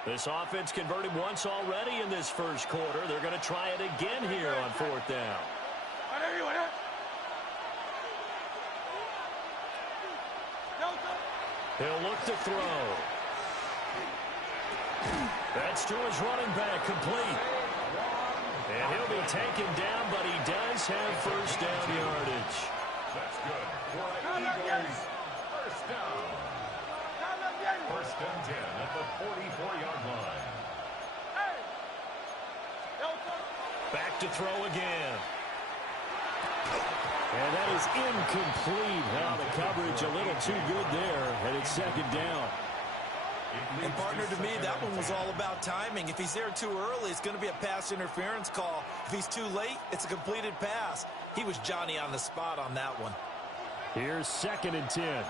This offense converted once already in this first quarter. They're going to try it again here on 4th down. He'll look to throw. That's to his running back, complete. And he'll be taken down, but he does have first down yardage. That's good. For the Eagles, first down. First and 10 at the 44-yard line. Back to throw again. And that is incomplete. Now the coverage a little too good there, and it's second down. And partner, to me, that one was all about timing. If he's there too early, it's going to be a pass interference call. If he's too late, it's a completed pass. He was Johnny on the spot on that one. Here's 2nd and 10.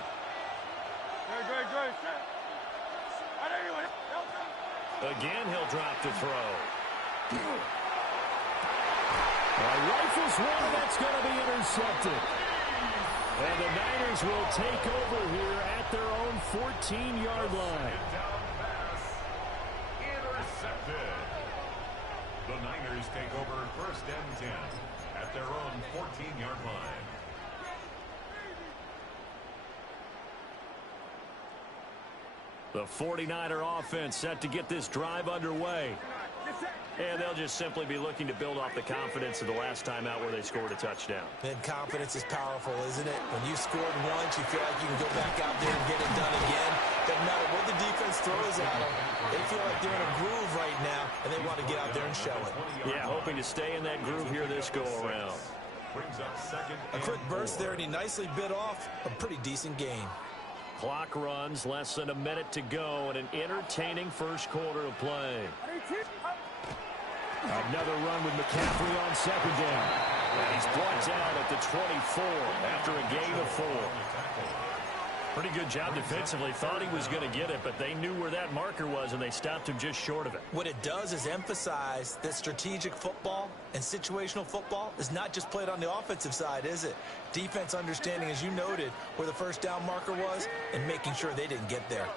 Again, he'll drop to throw. Rifles one, that's going to be intercepted. And the Niners will take over here at their own 14-yard line. Down pass. Intercepted. The Niners take over first and 10 at their own 14-yard line. The 49er offense set to get this drive underway. And they'll just simply be looking to build off the confidence of the last time out where they scored a touchdown. And confidence is powerful, isn't it? When you scored once, you feel like you can go back out there and get it done again. Doesn't matter what the defense throws at them. They feel like they're in a groove right now, and they want to get out there and show it. Yeah, hoping to stay in that groove here this go-around. A quick burst there, and he nicely bit off a pretty decent gain. Clock runs, less than a minute to go, and an entertaining first quarter of play. Another run with McCaffrey on second down. And he's brought down at the 24 after a gain of 4. Pretty good job defensively. Thought he was going to get it, but they knew where that marker was, and they stopped him just short of it. What it does is emphasize that strategic football and situational football is not just played on the offensive side, is it? Defense understanding, as you noted, where the first down marker was and making sure they didn't get there.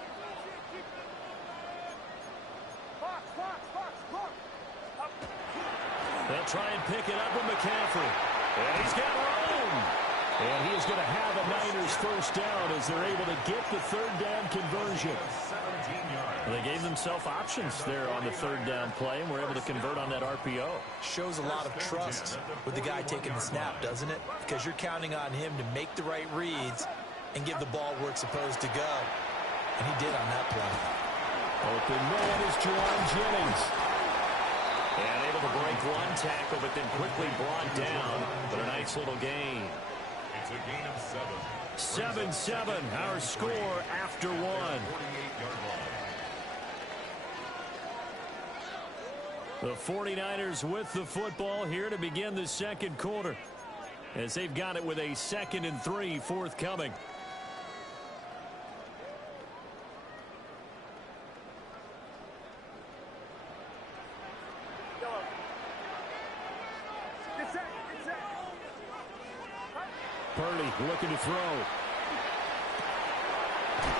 They'll try and pick it up with McCaffrey. And he's got room. And he is going to have a Niners first down as they're able to get the third down conversion. They gave themselves options there on the third down play, and were able to convert on that RPO. Shows a lot of trust with the guy taking the snap, doesn't it? Because you're counting on him to make the right reads and give the ball where it's supposed to go. And he did on that play. Open man is Juwan Jennings. And able to break one tackle, but then quickly brought down. But a nice little gain. It's a gain of 7. 7-7, our score after 1. 48-yard line. The 49ers with the football here to begin the second quarter, as they've got it with a 2nd and 3 forthcoming. Purdy looking to throw.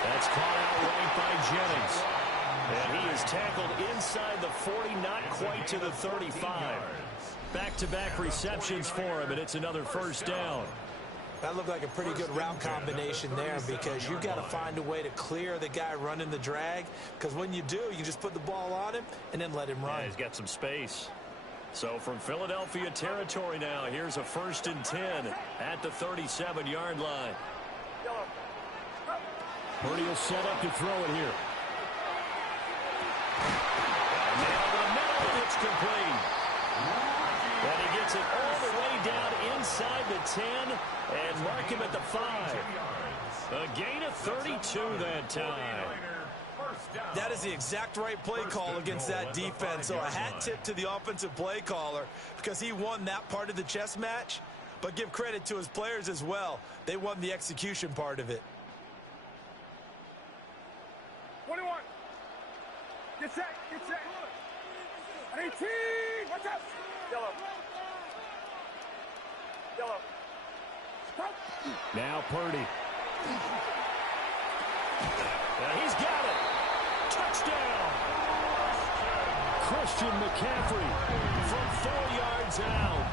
That's caught out right by Jennings. And he is tackled inside the 40, not quite to the 35. Back-to-back receptions for him, and it's another first down. That looked like a pretty good route combination there, because you've got to find a way to clear the guy running the drag, because when you do, you just put the ball on him and then let him run. Yeah, he's got some space. So from Philadelphia territory now, here's a 1st and 10 at the 37-yard line. Purdy will set up to throw it here. Nailed the middle, it's complete. And he gets it all the way down inside the 10 and mark him at the 5. A gain of 32 that time. That is the exact right play call against that defense. So a hat tip to the offensive play caller, because he won that part of the chess match. But give credit to his players as well. They won the execution part of it. 21. Get set. Get set. 18. Watch out. Yellow. Yellow. Stop. Now Purdy. And he's got it. Touchdown. Christian McCaffrey from 4 yards out.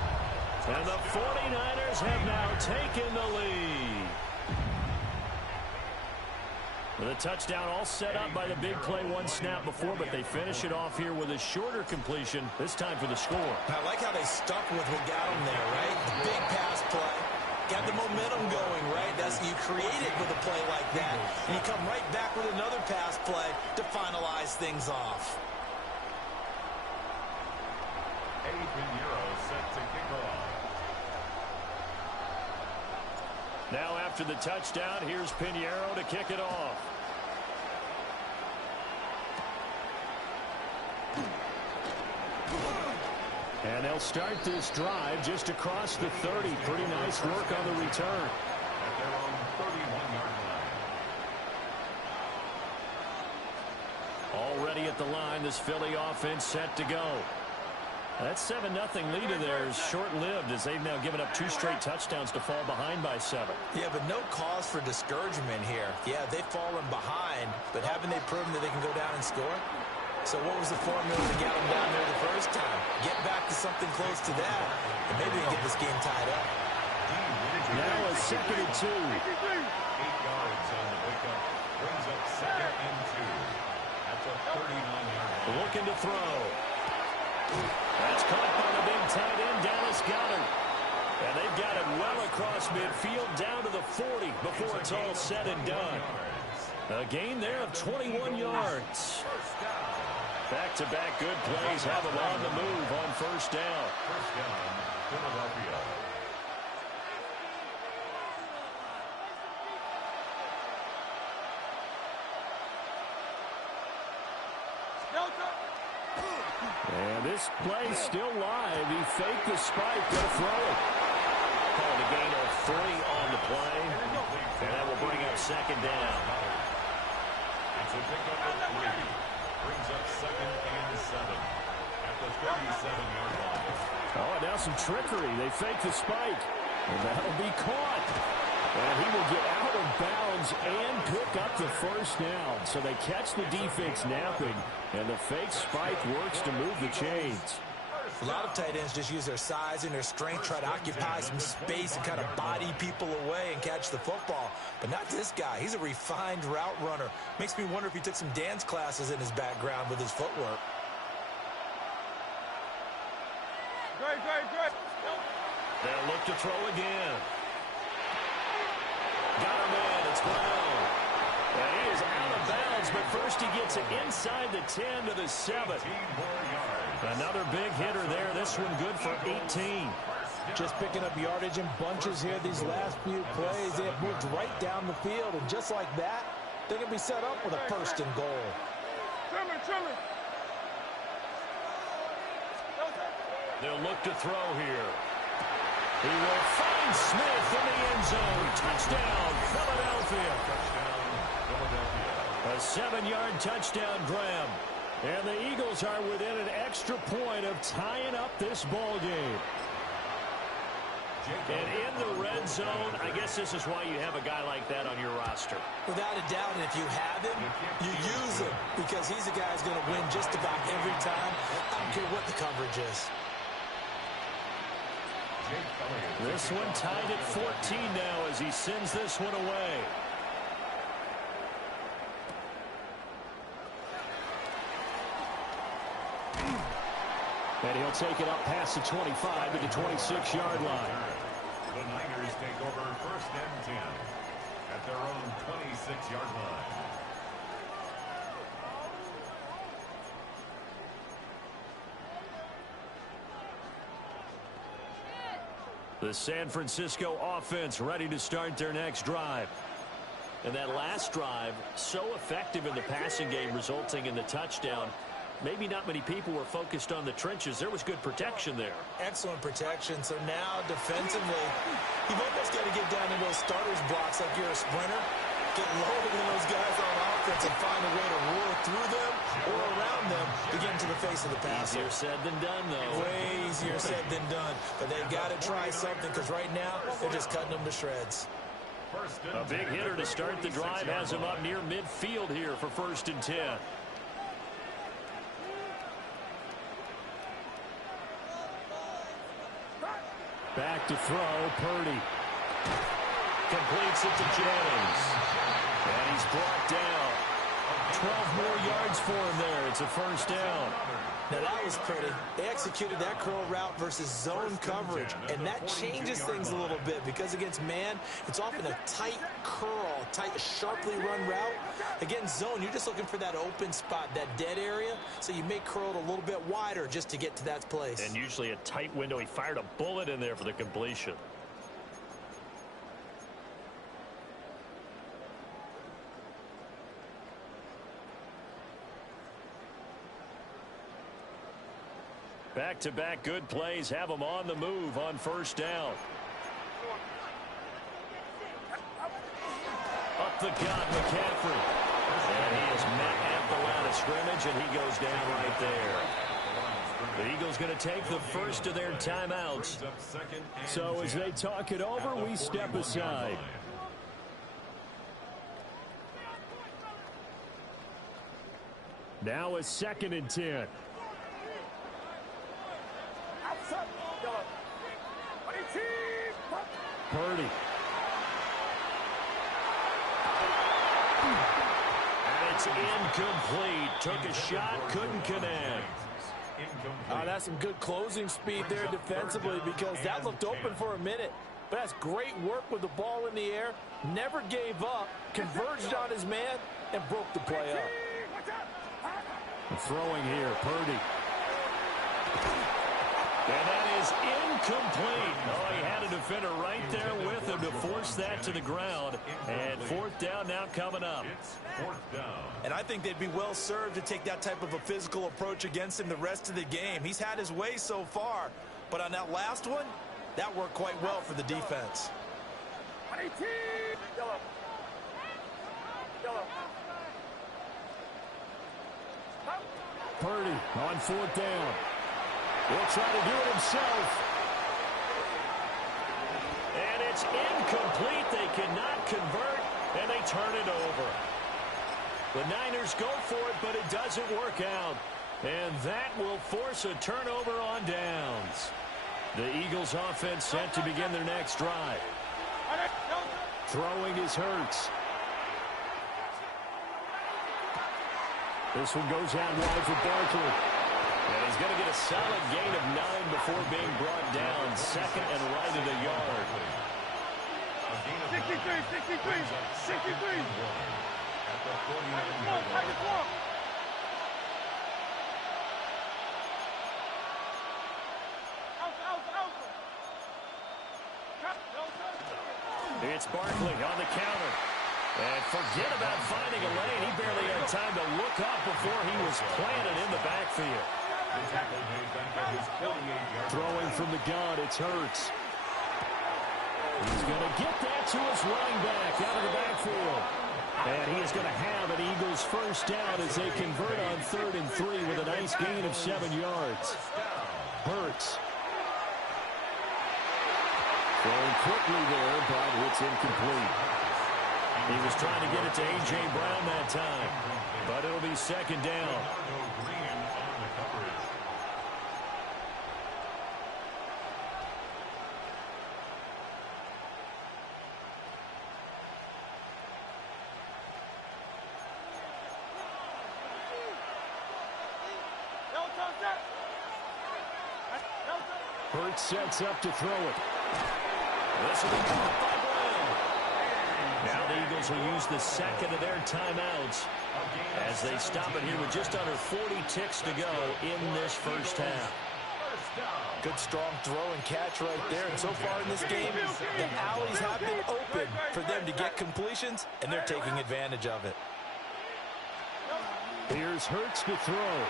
And the 49ers have now taken the lead. With a touchdown all set up by the big play one snap before, but they finish it off here with a shorter completion, this time for the score. I like how they stuck with what got them there, right? The big pass play. Got the momentum going, right? That's, you create it with a play like that, and you come right back with another pass play to finalize things off. Set to kick off. Now after the touchdown, here's Pinheiro to kick it off. And they'll start this drive just across the 30. Pretty nice work on the return. At their own 31-yard line. Already at the line, this Philly offense set to go. That 7-0 lead of theirs short-lived, as they've now given up 2 straight touchdowns to fall behind by 7. Yeah, but no cause for discouragement here. Yeah, they've fallen behind, but haven't they proven that they can go down and score? So what was the formula to get them down there the first time? Get back to something close to that, and maybe they can get this game tied up. Now a 2nd and 2. 8 yards on the pickup. Brings up second and 2 at the 39-yard line. Looking to throw. That's caught by the big tight end, Dallas Goedert. And they've got it well across midfield down to the 40 before it's all said and done. A gain there of 21 yards. Back-to-back good plays have them on the move on first down. First down, Philadelphia. And this play still live. He faked the spike, gonna throw it. Called a gain of 3 on the play. And that will bring up second down. It's a pickup of 3. Brings up second and 7 at the 37-yard line. Oh, and now some trickery. They fake the spike. And that'll be caught. And he will get out of bounds and pick up the first down. So they catch the defense napping, and the fake spike works to move the chains. A lot of tight ends just use their size and their strength, try to occupy some space and kind of body people away and catch the football. But not this guy. He's a refined route runner. Makes me wonder if he took some dance classes in his background with his footwork. Great. They'll look to throw again. Got him in. It's Brown. And he is out of bounds, but first he gets it inside the 10 to the 7. Another big hitter there. This one good for 18. Just picking up yardage in bunches here these last few plays. They have moved right down the field, and just like that, they can be set up with a first and goal. Chilling. They'll look to throw here. He will find Smith in the end zone. Touchdown, Philadelphia. A 7-yard touchdown grab. And the Eagles are within an extra point of tying up this ball game. And in the red zone, I guess this is why you have a guy like that on your roster. Without a doubt, and if you have him, you use him because he's a guy who's going to win just about every time. I don't care what the coverage is. This one tied at 14 now as he sends this one away. And he'll take it up past the 25 to the 26-yard line. The Niners take over first and 10 at their own 26-yard line. The San Francisco offense ready to start their next drive. And that last drive, so effective in the passing game, resulting in the touchdown. Maybe not many people were focused on the trenches. There was good protection there. Excellent protection. So now defensively, you've almost got to get down in those starters blocks like you're a sprinter. Get lower than those guys on offense and find a way to roar through them or around them to get into the face of the passer. Easier said than done, though. Way easier said than done. But they've got to try something because right now they're just cutting them to shreds. A big hitter to start the drive has him up near midfield here for first and 10. Back to throw, Purdy. Completes it to Jennings. And he's brought down. 12 more yards for him there. It's a first down. Now that was pretty. They executed that curl route versus zone coverage, and that changes things a little bit because against man, it's often a tight curl, tight, sharply run route. Against zone, you're just looking for that open spot, that dead area, so you may curl it a little bit wider just to get to that place. And usually a tight window. He fired a bullet in there for the completion. Back-to-back good plays have them on the move on first down. Up the gut, McCaffrey. And he is met at the line of scrimmage, and he goes down right there. The Eagles going to take the first of their timeouts. So as they talk it over, we step aside. Now a 2nd and 10. Purdy. is incomplete. Took a shot, couldn't connect. That's some good closing speed there defensively because that looked open for a minute. But that's great work with the ball in the air. Never gave up, converged on his man, and broke the play up. Throwing here, Purdy. And that is incomplete. Oh, he had a defender right there with him to force that to the ground. And fourth down now coming up. It's fourth down. And I think they'd be well served to take that type of a physical approach against him the rest of the game. He's had his way so far, but on that last one, that worked quite well for the defense. 18. Yellow. Yellow. Purdy on fourth down. He'll try to do it himself. And it's incomplete. They cannot convert, and they turn it over. The Niners go for it, but it doesn't work out. And that will force a turnover on downs. The Eagles offense set to begin their next drive. Throwing is Hurts. This one goes out wide for Barkley. And he's going to get a solid gain of 9 before being brought down. Second and right at a yard. 63, 63, 63. At the 49-yard line. It's Barkley on the counter. And forget about finding a lane. He barely had time to look up before he was planted in the backfield. Throwing from the gun, it's Hurts. He's going to get that to his running back out of the backfield. And he is going to have an Eagles first down as they convert on 3rd and 3 with a nice gain of 7 yards. Hurts. Throwing quickly there, but it's incomplete. He was trying to get it to A.J. Brown that time, but it'll be second down. Hurts sets up to throw it. This will be caught by Brown. Now the Eagles will use the second of their timeouts as they stop it here with just under 40 ticks to go in this first half. Good strong throw and catch right there. And so far in this game, the alleys have been open for them to get completions, and they're taking advantage of it. Here's Hurts to throw.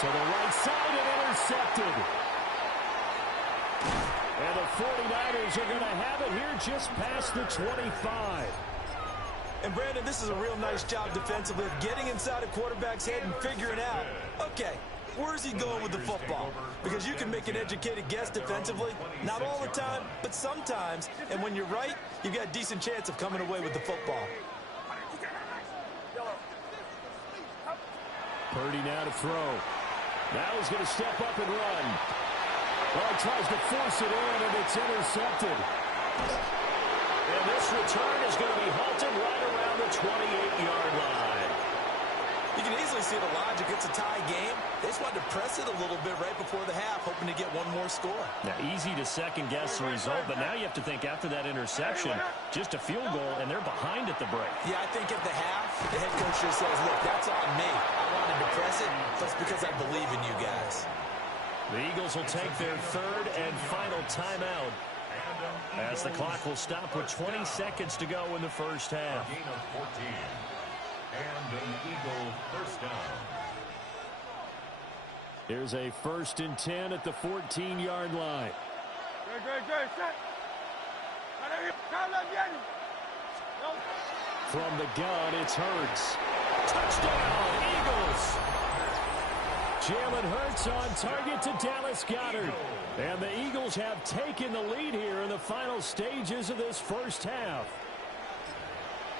To the right side and intercepted. And the 49ers are going to have it here just past the 25. And, Brandon, this is a real nice job defensively of getting inside a quarterback's head and figuring out, okay, where's he going with the football? Because you can make an educated guess defensively. Not all the time, but sometimes. And when you're right, you've got a decent chance of coming away with the football. Purdy now to throw. Now he's going to step up and run. Well, he tries to force it in, and it's intercepted. And this return is going to be halted right around the 28-yard line. You can easily see the logic. It's a tie game. They just wanted to press it a little bit right before the half, hoping to get one more score. Now, easy to second-guess the result, but now you have to think after that interception, just a field goal, and they're behind at the break. Yeah, I think at the half, the head coach just says, look, that's on me. I wanted to press it, but it's because I believe in you guys. The Eagles will take their third and final timeout as the clock will stop with 20 seconds to go in the first half. Gain of 14. And an Eagle first down. Here's a 1st and 10 at the 14-yard line. From the gun, it's Hurts. Touchdown, Eagles! Jalen Hurts on target to Dallas Goedert. And the Eagles have taken the lead here in the final stages of this first half.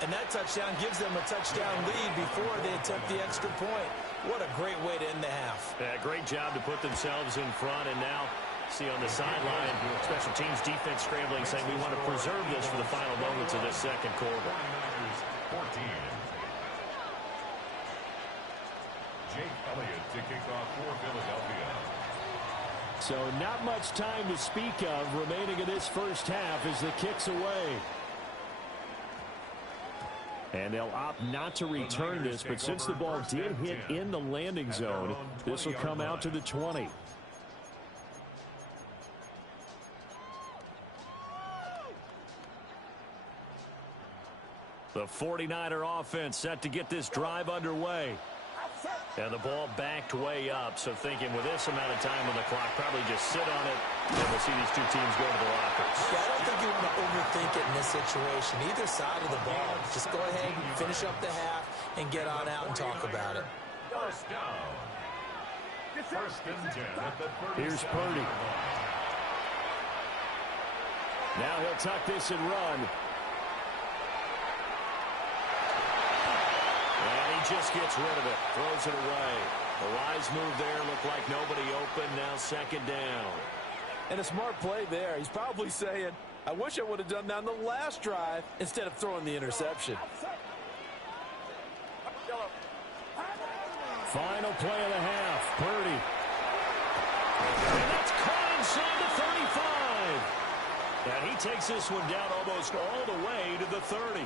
And that touchdown gives them a touchdown lead before they attempt the extra point. What a great way to end the half. Yeah, great job to put themselves in front. And now, see on the sideline, special teams defense scrambling, saying we want to preserve this for the final moments of this second quarter. to kick off for Philadelphia. So not much time to speak of remaining in this first half as the kick's away. And they'll opt not to return this, but since the ball did hit in the landing zone, this will come out to the 20. The 49er offense set to get this drive underway. And the ball backed way up, so thinking with this amount of time on the clock, probably just sit on it, and we'll see these two teams go to the lockers. Yeah, I don't think you want to overthink it in this situation. Either side of the ball. Just go ahead and finish up the half and get on out and talk about it. First down. First and 10 at the 37. Here's Purdy. Now he'll tuck this and run. Just gets rid of it, throws it away. The wise move there, looked like nobody open. Now second down. And a smart play there. He's probably saying, I wish I would have done that on the last drive instead of throwing the interception. Final play of the half, Purdy. And that's caught inside the 35. And he takes this one down almost all the way to the 30.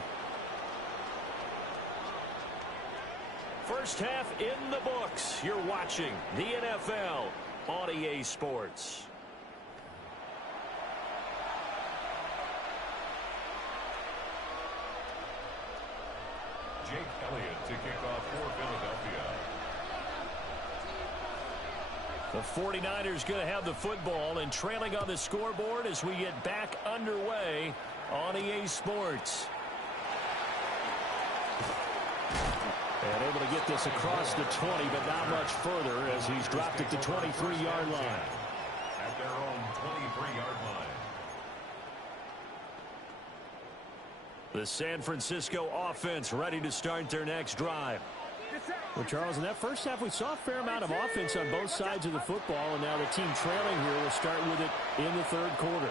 First half in the books. You're watching the NFL on EA Sports. Jake Elliott to kick off for Philadelphia. The 49ers going to have the football and trailing on the scoreboard as we get back underway on EA Sports. And able to get this across the 20, but not much further as he's dropped it to 23-yard line. At their own 23-yard line. The San Francisco offense ready to start their next drive. Well, Charles, in that first half, we saw a fair amount of offense on both sides of the football, and now the team trailing here will start with it in the third quarter.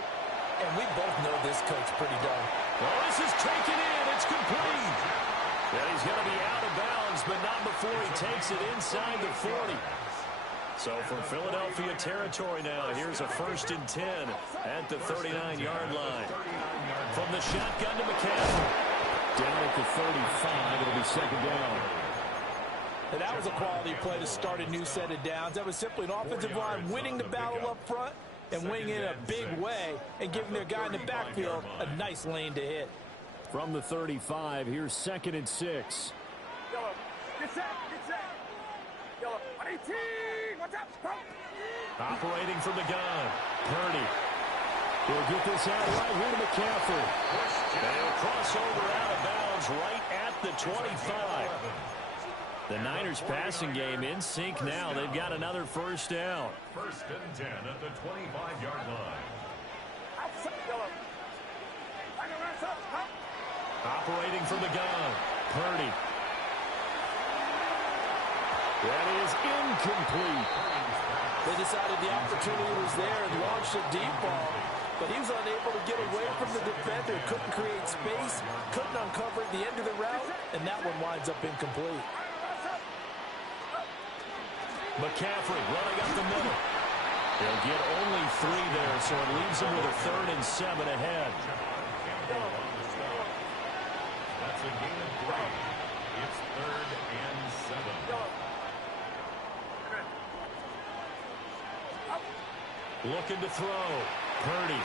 And we both know this coach pretty darn. Well, this is taken in. It's complete. And he's going to be out of bounds, but not before he takes it inside the 40. So from Philadelphia territory now, here's a 1st and 10 at the 39-yard line. From the shotgun to McCaffrey. Down at the 35, it'll be second down. And that was a quality play to start a new set of downs. That was simply an offensive line winning the battle up front and winning it in a big way and giving their guy in the backfield a nice lane to hit. From the 35, here's 2nd and 6. Yellow, get set, Yellow, 18, watch out, Operating from the gun, Purdy. He'll get this out right here to McCaffrey. And he'll cross over out of bounds right at the 25. The Niners passing game in sync now. They've got another first down. 1st and 10 at the 25-yard line. Operating from the gun, Purdy. That is incomplete. They decided the opportunity was there and launched a deep ball, but he was unable to get away from the defender, couldn't create space, couldn't uncover at the end of the route, and that one winds up incomplete. McCaffrey running up the middle. They'll get only 3 there, so it leaves them with a 3rd and 7 ahead. That's a gain of 3. It's 3rd and 7. Looking to throw. Purdy.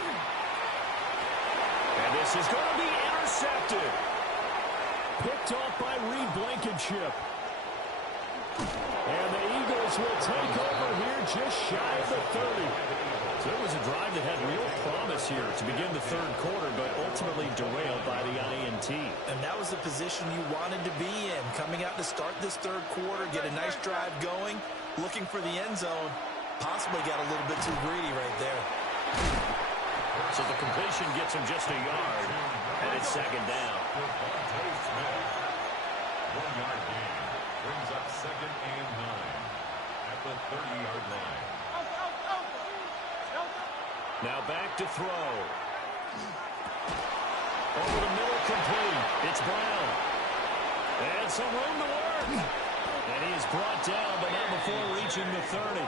And this is going to be intercepted. Picked off by Reed Blankenship. And the Eagles will take over here just shy of the 30. So it was a drive that had real promise here to begin the third quarter, but ultimately derailed by the INT. And that was the position you wanted to be in. Coming out to start this third quarter, get a nice drive going, looking for the end zone. Possibly got a little bit too greedy right there. So the completion gets him just a yard, and it's second down. 1 yard gain brings up 2nd and 9 at the 30-yard line. Now back to throw. Over the middle, complete. It's Brown. And some room to work. And he is brought down, but not before reaching the 30.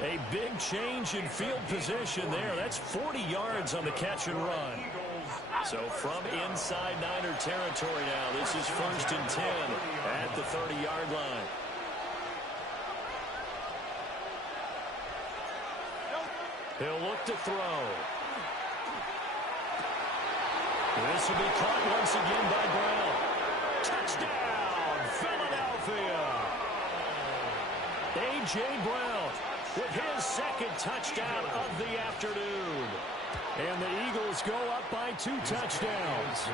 A big change in field position there. That's 40 yards on the catch and run. So from inside Niner territory now, this is 1st and 10 at the 30-yard line. He'll look to throw. This will be caught once again by Brown. Touchdown, Philadelphia. A.J. Brown with his 2nd touchdown of the afternoon. And the Eagles go up by 2 touchdowns.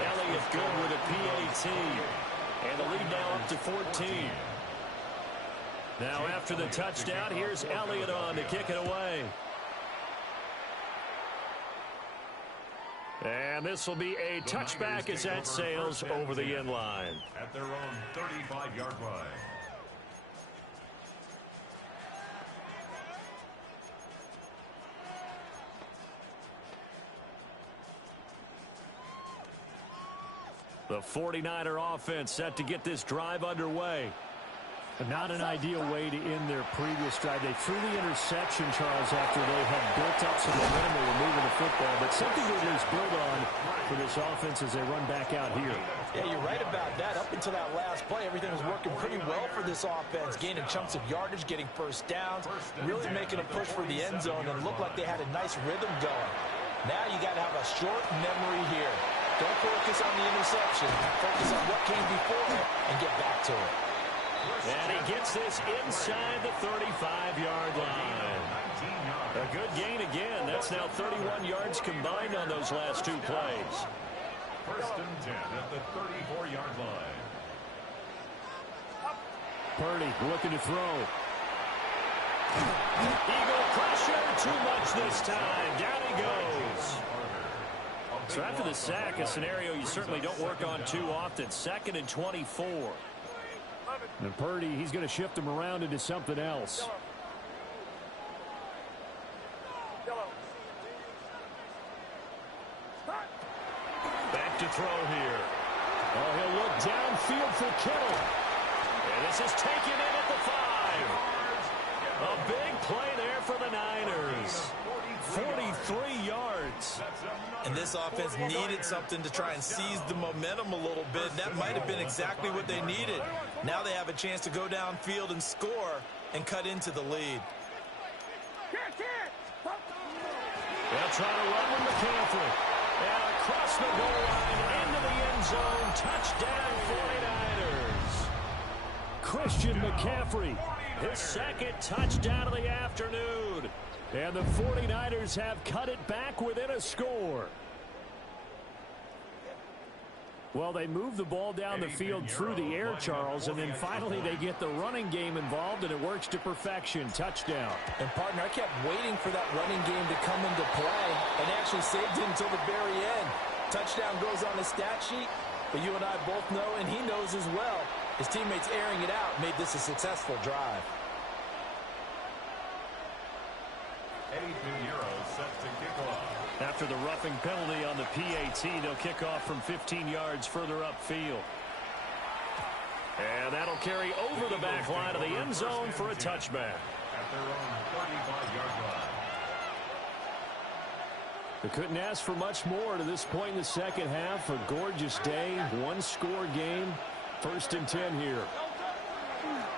Elliott good with a PAT. And the lead now up to 14. Now after the touchdown, here's Elliott on to kick it away. And this will be a touchback as that sails over the end line. At their own 35-yard line. The 49er offense set to get this drive underway. Not an ideal way to end their previous drive. They threw the interception, Charles, after they had built up some momentum. They were moving the football, but something to at least build on for this offense as they run back out here. Yeah, you're right about that. Up until that last play, everything was working pretty well for this offense, gaining chunks of yardage, getting first downs, really making a push for the end zone, and it looked like they had a nice rhythm going. Now you got to have a short memory here. Don't focus on the interception. Focus on what came before it and get back to it. And he gets this inside the 35-yard line. A good gain again. That's now 31 yards combined on those last 2 plays. 1st and 10 at the 34-yard line. Purdy looking to throw. Eagle pressure, too much this time. Down he goes. So after the sack, a scenario you certainly don't work on too often. 2nd and 24. And Purdy, he's going to shift them around into something else. Back to throw here. Oh, he'll look downfield for Kittle. And this is taken in at the 5. A big play there for the Niners. 43 yards. And this offense needed something to try and seize the momentum a little bit. That might have been exactly what they needed. Now they have a chance to go downfield and score and cut into the lead. They'll try to run with McCaffrey. And across the goal line into the end zone. Touchdown 49ers. Christian McCaffrey. His 2nd touchdown of the afternoon. And the 49ers have cut it back within a score. Well, they move the ball down the field through the air, Charles, and then finally they get the running game involved, and it works to perfection. Touchdown. And, partner, I kept waiting for that running game to come into play and actually saved it until the very end. Touchdown goes on the stat sheet, but you and I both know, and he knows as well, his teammates airing it out made this a successful drive. Set to kick off. After the roughing penalty on the PAT, they'll kick off from 15 yards further upfield. And that'll carry over the back line of the end zone for a touchback. At their own 35-yard line. They couldn't ask for much more to this point in the second half. A gorgeous day, 1-score game. 1st and 10 here.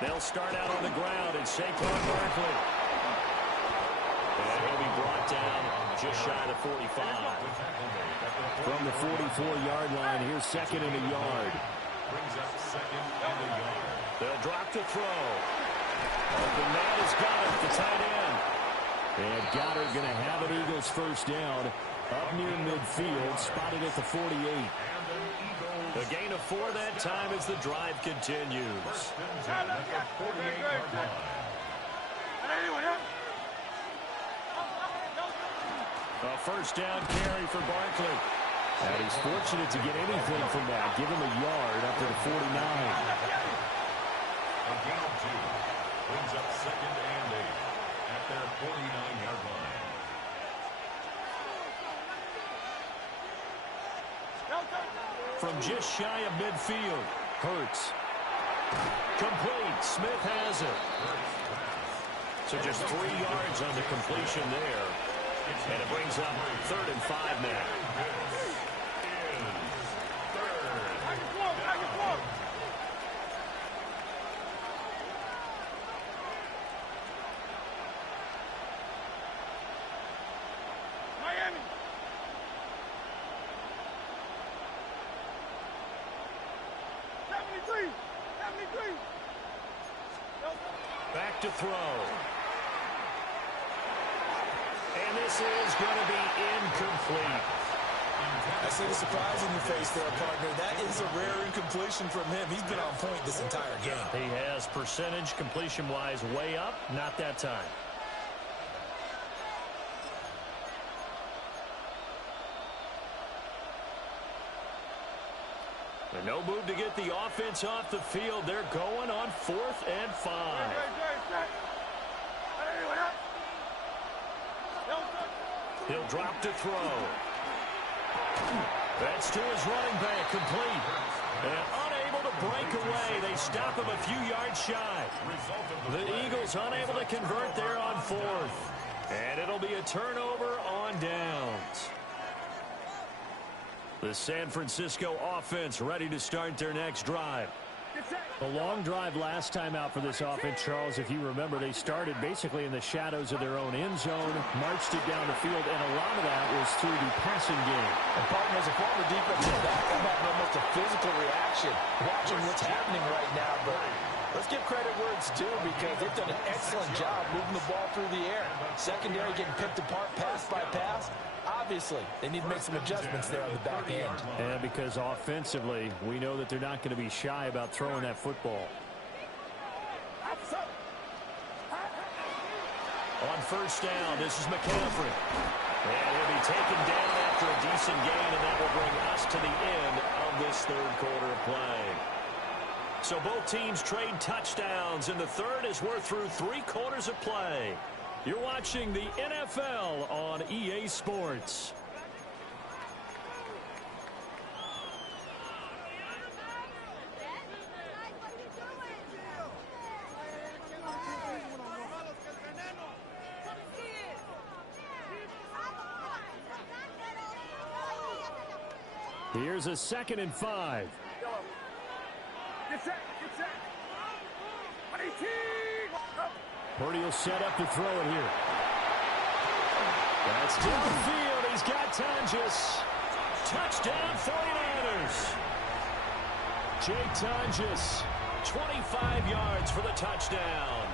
They'll start out on the ground and Saquon Barkley. And he'll be brought down just shy of 45. From the 44-yard line, here's 2nd and a yard. Brings up 2nd and a yard. They'll drop to throw. The man is Goddard, the tight end. And Goddard going to have an Eagles first down up near midfield, spotted at the 48. A gain of 4 that time as the drive continues. 1st and 10 at the 48-yard line. A first down carry for Barkley. And he's fortunate to get anything from that. Give him a yard up to the 49. A gain of 2. Brings up 2nd and 8 at their 49-yard line. From just shy of midfield, Hurts. Complete. Smith has it. So just 3 yards on the completion there. And it brings up 3rd and 5 now. Miami. Back to throw. And this is going to be incomplete. I see the surprise in your face there, partner. That is a rare incompletion from him. He's been on point this entire game. He has percentage completion-wise way up. Not that time. And no move to get the offense off the field. They're going on 4th and 5. He'll drop to throw. That's to his running back, complete. And unable to break away. They stop him a few yards shy. The Eagles unable to convert there on 4th. And it'll be a turnover on downs. The San Francisco offense ready to start their next drive. A long drive last time out for this offense, Charles. If you remember, they started basically in the shadows of their own end zone, marched it down the field, and a lot of that was through the passing game. And partner, as a former defensive back, I'm having almost a physical reaction watching what's happening right now. But let's give credit where it's due because they've done an excellent job moving the ball through the air. Secondary getting picked apart pass by pass. Obviously, they need to make some adjustments there on the back end. And because offensively, we know that they're not going to be shy about throwing that football. On 1st down, this is McCaffrey. And he'll be taken down after a decent gain, and that will bring us to the end of this 3rd quarter of play. So both teams trade touchdowns, and the 3rd as we're through 3 quarters of play. You're watching the NFL on EA Sports. Here's a 2nd and 5. Purdy will set up to throw it here. That's downfield. He's got Tonjes. Touchdown 49ers. Jake Tonjes, 25 yards for the touchdown.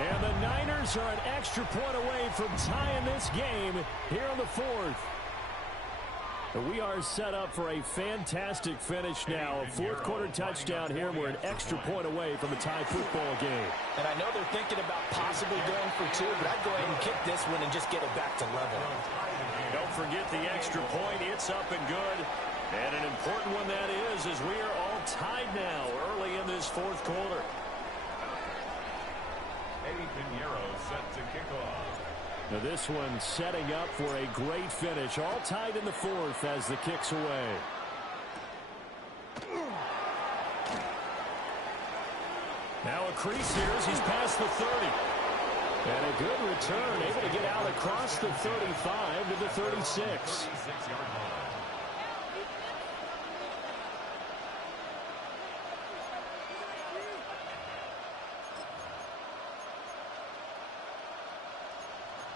And the Niners are an extra point away from tying this game here in the 4th. We are set up for a fantastic finish now. A 4th quarter touchdown here. We're an extra point away from a tie football game. And I know they're thinking about possibly going for 2, but I'd go ahead and kick this one and just get it back to level. Don't forget the extra point. It's up and good. And an important one that is, as we are all tied now early in this 4th quarter. Eddie Pinheiro set to kick off. Now this one setting up for a great finish. All tied in the 4th as the kick's away. Now a crease here as he's past the 30. And a good return, able to get out across the 35 to the 36. 36-yard line.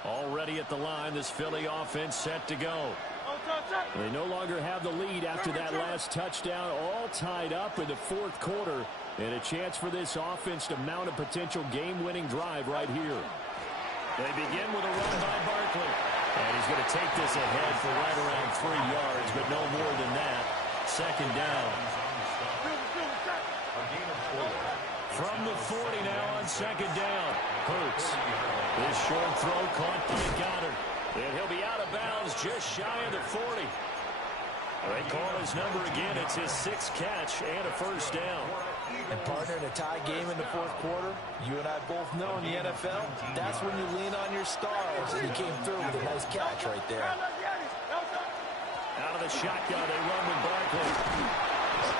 Already at the line, this Philly offense set to go. They no longer have the lead after that last touchdown. All tied up in the 4th quarter. And a chance for this offense to mount a potential game-winning drive right here. They begin with a run by Barkley. And he's going to take this ahead for right around 3 yards, but no more than that. 2nd down. From the 40 now on 2nd down. Hurts. This short throw caught by Goddard. And he'll be out of bounds just shy of the 40. They call his number again. It's his 6th catch and a 1st down. And partner, in a tie game in the 4th quarter, you and I both know in the NFL, that's when you lean on your stars. And he came through with a nice catch right there. Out of the shotgun, they run with Barkley.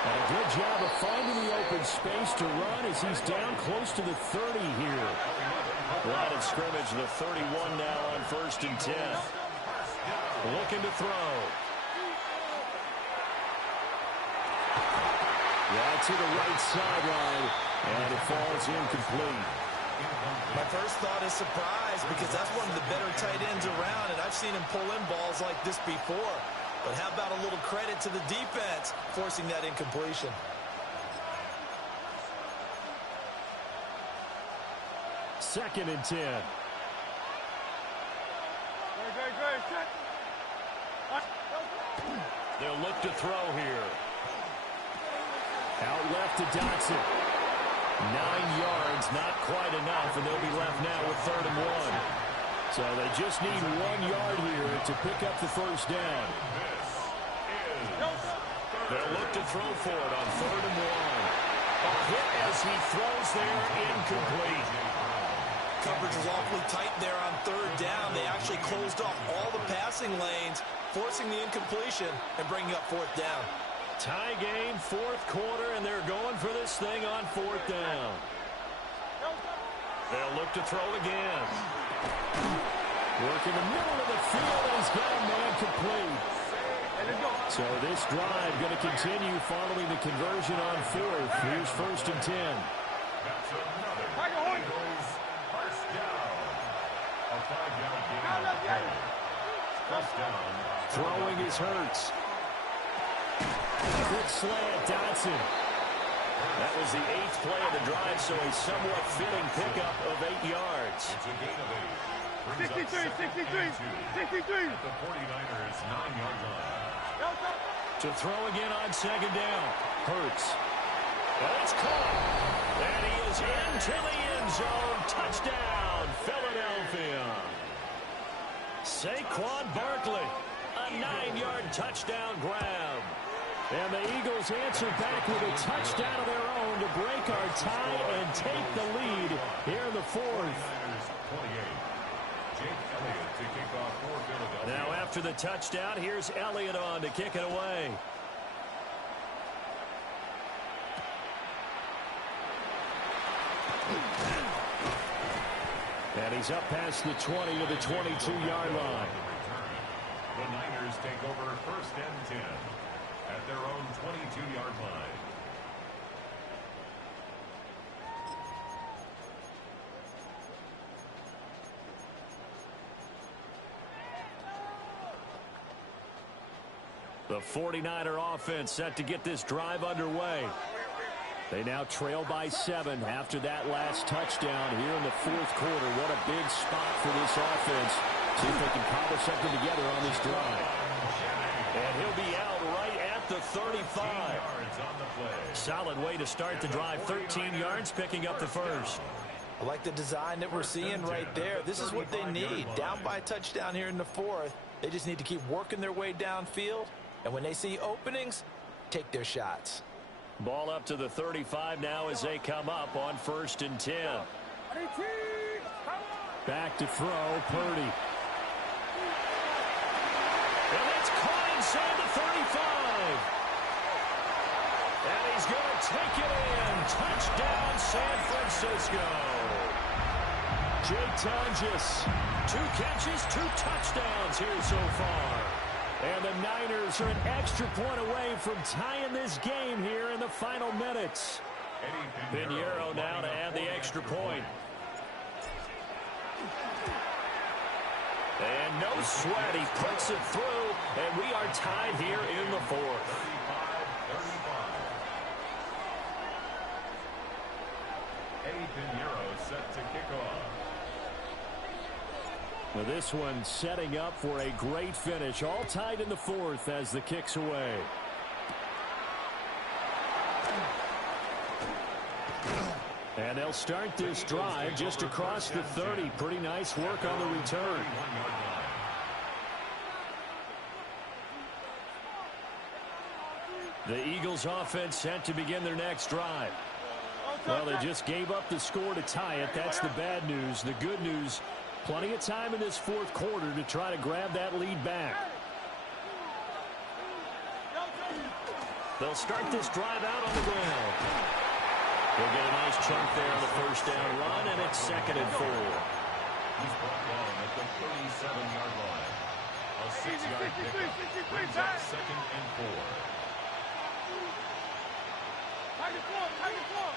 And a good job of finding the open space to run as he's down close to the 30 here. Line of scrimmage, the 31 now on 1st and 10. Looking to throw. Yeah, to the right sideline, and it falls incomplete. My first thought is surprise because that's one of the better tight ends around, and I've seen him pull in balls like this before. But how about a little credit to the defense forcing that incompletion? Second and 10. They'll look to throw here. Out left to Dotson. 9 yards, not quite enough, and they'll be left now with 3rd and 1. So they just need 1 yard here to pick up the first down. They'll look to throw for it on 3rd and 1. A hit as he throws there, incomplete. Coverage was awfully tight there on 3rd down. They actually closed off all the passing lanes, forcing the incompletion and bringing up 4th down. Tie game, 4th quarter, and they're going for this thing on 4th down. They'll look to throw again. Work in the middle of the field, and he's got a man complete. So this drive going to continue following the conversion on 4th. Here's 1st and 10. That's another Eagles first down. A 5-yard gain. First down. Throwing is Hurts. Good slant, Dotson. That was the 8th play of the drive, so a somewhat fitting pickup of 8 yards. It's a gain of 8. 63. At the 49ers' 9-yard line. To throw again on 2nd down. Hurts. And it's caught. And he is into the end zone. Touchdown, Philadelphia. Saquon Barkley. A 9-yard touchdown grab. And the Eagles answer back with a touchdown of their own to break our tie and take the lead here in the 4th. 28. Jake Elliott to kick off for Philadelphia. Now after the touchdown, here's Elliott on to kick it away. And he's up past the 20 to the 22-yard line. The Niners take over 1st and 10 at their own 22-yard line. The 49er offense set to get this drive underway. They now trail by 7 after that last touchdown here in the 4th quarter. What a big spot for this offense. See if they can cobble something together on this drive. And he'll be out right at the 35. Solid way to start the drive. 13 yards, picking up the first. I like the design that we're seeing right there. This is what they need. Down by a touchdown here in the 4th. They just need to keep working their way downfield. And when they see openings, take their shots. Ball up to the 35 now as they come up on 1st and 10. Back to throw, Purdy. And it's caught inside the 35. And he's going to take it in. Touchdown, San Francisco. Jake Tonjes. 2 catches, 2 touchdowns here so far. And the Niners are an extra point away from tying this game here in the final minutes. Pinheiro now to add the extra point. And no sweat, he puts it through, and we are tied here in the 4th. 35-35. Pinheiro set to kick off. Well, this one setting up for a great finish. All tied in the 4th as the kick's away. And they'll start this drive just across the 30. Pretty nice work on the return. The Eagles offense set to begin their next drive. Well, they just gave up the score to tie it. That's the bad news. The good news, plenty of time in this 4th quarter to try to grab that lead back. They'll start this drive out on the ground. They'll get a nice chunk there on the first down run, and it's 2nd and 4. He's brought down at the 37-yard line. A 6-yard pickup brings up 2nd and 4. Take it forward, take it forward.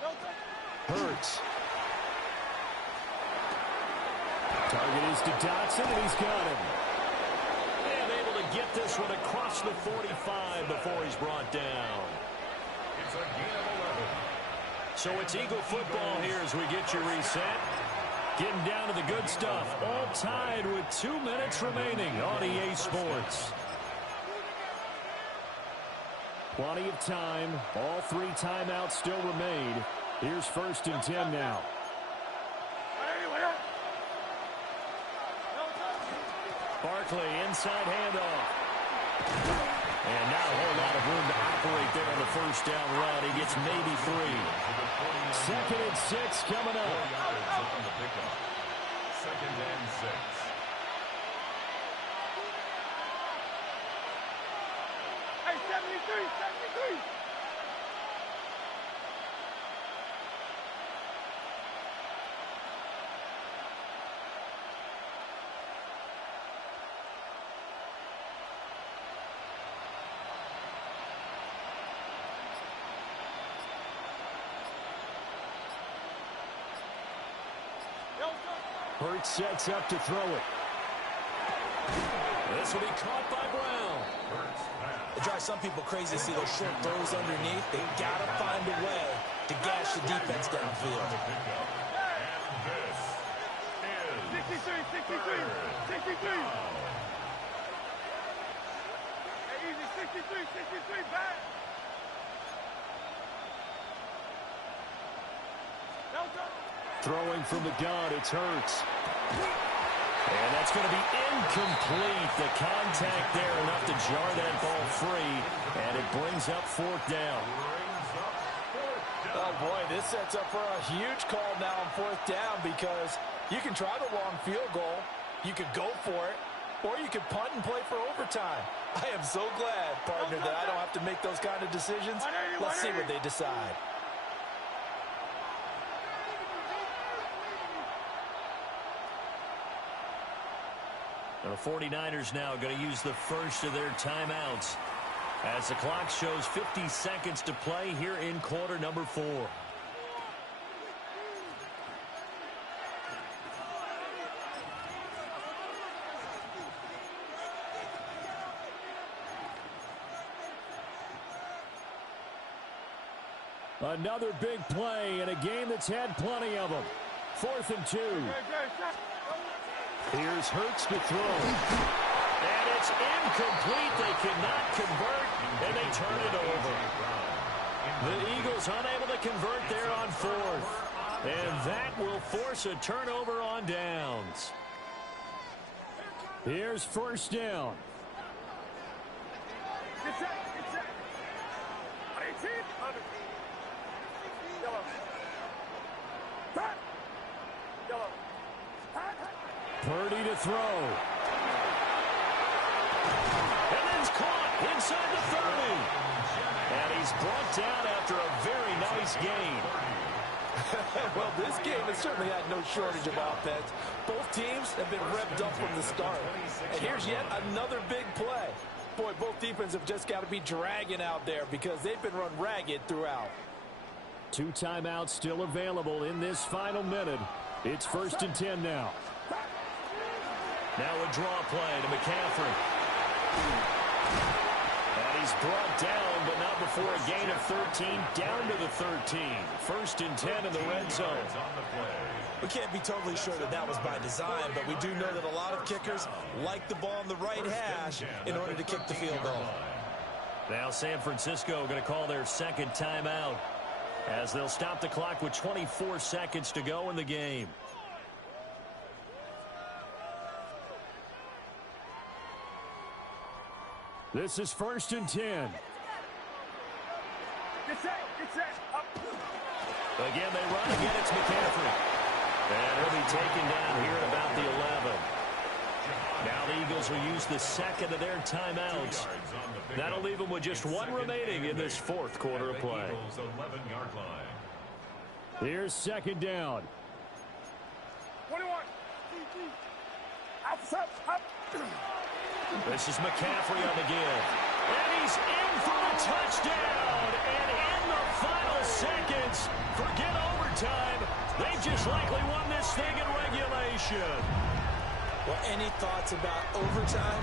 Silver, Hurts. Target is to Dotson, and he's got him. And able to get this one across the 45 before he's brought down. It's a gain of 11. So it's Eagle football here as we get you reset. Getting down to the good stuff. All tied with 2 minutes remaining on EA Sports. Plenty of time. All 3 timeouts still remain. Here's 1st and 10 now. Barkley, inside handoff. And now a whole lot of room to operate there on the first down run. He gets maybe 3. 2nd and 6 coming up. 2nd and 6. Hey, 73. Hurts sets up to throw it. This will be caught by Brown. It drives some people crazy to see those short throws underneath. They got to find a way to gash the defense downfield. And this is 63. Hey, easy, 63, back. Throwing from the gun, it's Hurts. And that's going to be incomplete. The contact there enough to jar that ball free. And it brings up 4th down. Oh, boy, this sets up for a huge call now on 4th down because you can try the long field goal, you could go for it, or you could punt and play for overtime. I am so glad, partner, that I don't have to make those kind of decisions. Let's see what they decide. The 49ers now going to use the first of their timeouts as the clock shows 50 seconds to play here in quarter number 4. Another big play in a game that's had plenty of them. 4th and 2. Here's Hurts to throw. And it's incomplete. They cannot convert, and they turn it over. The Eagles unable to convert there on 4th. And that will force a turnover on downs. Here's 1st down. Purdy to throw. And then it's caught inside the 30. And he's brought down after a very nice gain. Well, this game has certainly had no shortage of offense. Both teams have been revved up from the start. And here's yet another big play. Boy, both defenses have just got to be dragging out there because they've been run ragged throughout. 2 timeouts still available in this final minute. It's 1st and 10 now. Now a draw play to McCaffrey. And he's brought down, but not before a gain of 13, down to the 13. 1st and 10 in the red zone. We can't be totally sure that that was by design, but we do know that a lot of kickers like the ball on the right hash in order to kick the field goal. Now San Francisco going to call their 2nd timeout as they'll stop the clock with 24 seconds to go in the game. This is 1st and 10. Get set, up. Again, they run. Again, it's McCaffrey. And he'll be taken down here at about the 11. Now the Eagles will use the second of their timeouts. That'll leave them with just one remaining in this fourth quarter of play. Here's 2nd down. 21. Up. This is McCaffrey on the give. And he's in for the touchdown. And in the final seconds, forget overtime. They've just likely won this thing in regulation. Well, any thoughts about overtime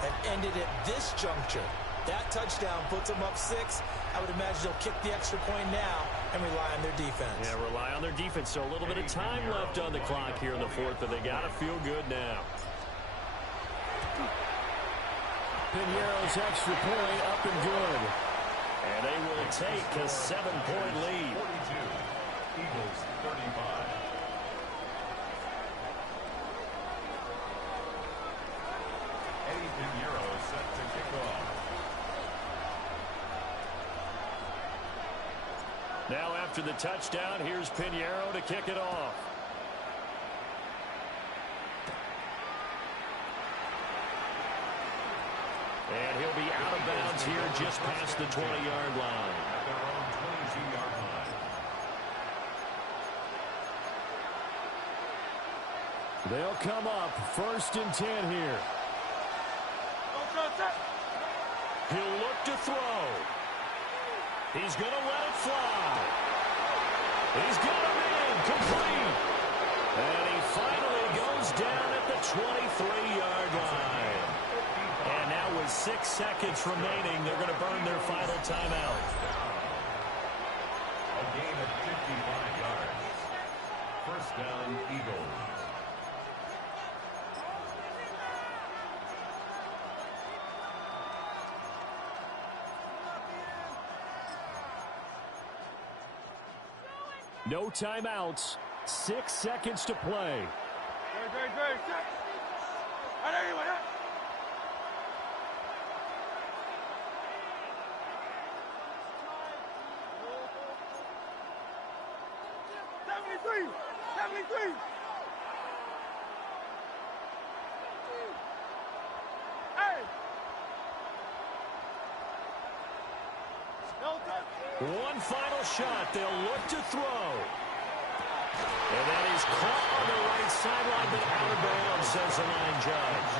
have ended at this juncture. That touchdown puts them up 6. I would imagine they'll kick the extra point now and rely on their defense. Yeah, rely on their defense. So a little bit of time left on the clock here in the fourth, but they got to feel good now. Piñeiro's extra point up and good. And they will take a 7-point lead. 42. Eagles 35. Eddie Piñeiro set to kick off. Now after the touchdown, here's Piñeiro to kick it off. And he'll be out of bounds here just past the 20-yard line. At their own 22-yard line. They'll come up 1st and 10 here. He'll look to throw. He's going to let it fly. He's got him in, complete. And he finally goes down at the 23-yard line. And now with 6 seconds remaining, they're going to burn their final timeout. A gain of 55 yards. First down, Eagles. No timeouts. 6 seconds to play. One final shot. They'll look to throw. And that is caught on the right sideline, but out of bounds, says the line judge.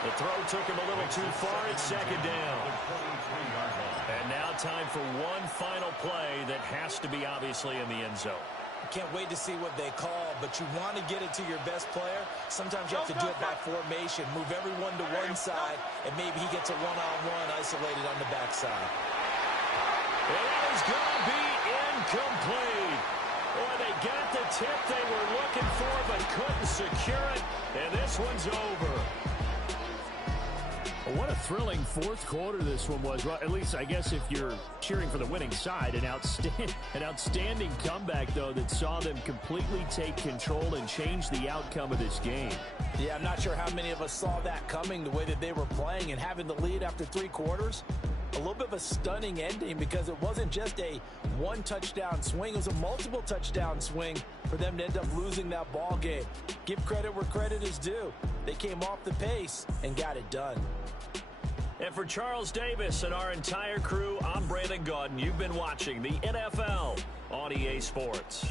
The throw took him a little too far. It's 2nd down. And now time for one final play that has to be obviously in the end zone. I can't wait to see what they call, but you want to get it to your best player. Sometimes you have to do it by formation. Move everyone to one side, and maybe he gets a one-on-one isolated on the backside. It is going to be incomplete. Boy, they got the tip they were looking for, but couldn't secure it, and this one's over. What a thrilling fourth quarter this one was. Well, at least, I guess, if you're cheering for the winning side. An outstanding comeback, though, that saw them completely take control and change the outcome of this game. Yeah, I'm not sure how many of us saw that coming, the way that they were playing and having the lead after 3 quarters. A little bit of a stunning ending because it wasn't just a one-touchdown swing. It was a multiple touchdown swing for them to end up losing that ball game. Give credit where credit is due. They came off the pace and got it done. And for Charles Davis and our entire crew, I'm Brandon Gaudin. You've been watching the NFL on EA Sports.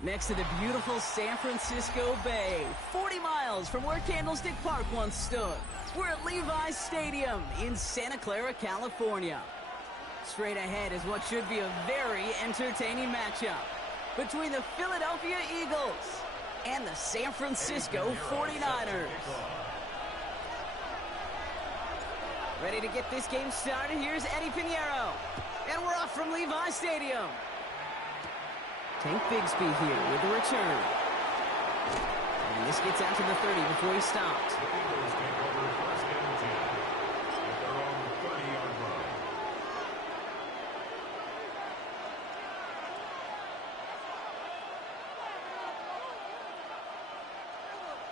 Next to the beautiful San Francisco Bay, 40 miles from where Candlestick Park once stood. We're at Levi's Stadium in Santa Clara, California. Straight ahead is what should be a very entertaining matchup between the Philadelphia Eagles and the San Francisco 49ers. Ready to get this game started, here's Eddie Pinheiro. And we're off from Levi's Stadium. Tank Bigsby here with the return. And this gets out to the 30 before he stopped. The Eagles take over first and 10 at their own 30-yard line.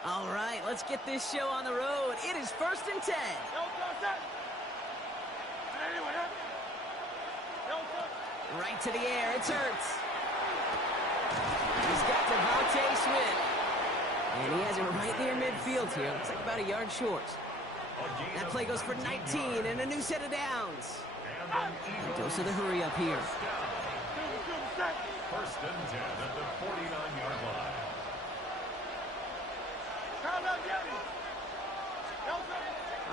All right, let's get this show on the road. It is first and 10. Right to the air, it's Hurts. He's got Devontae Smith. And he has it right near midfield here. Looks like about a yard short. That play goes for 19 and a new set of downs. A dose of the hurry up here. First and 10 at the 49-yard line.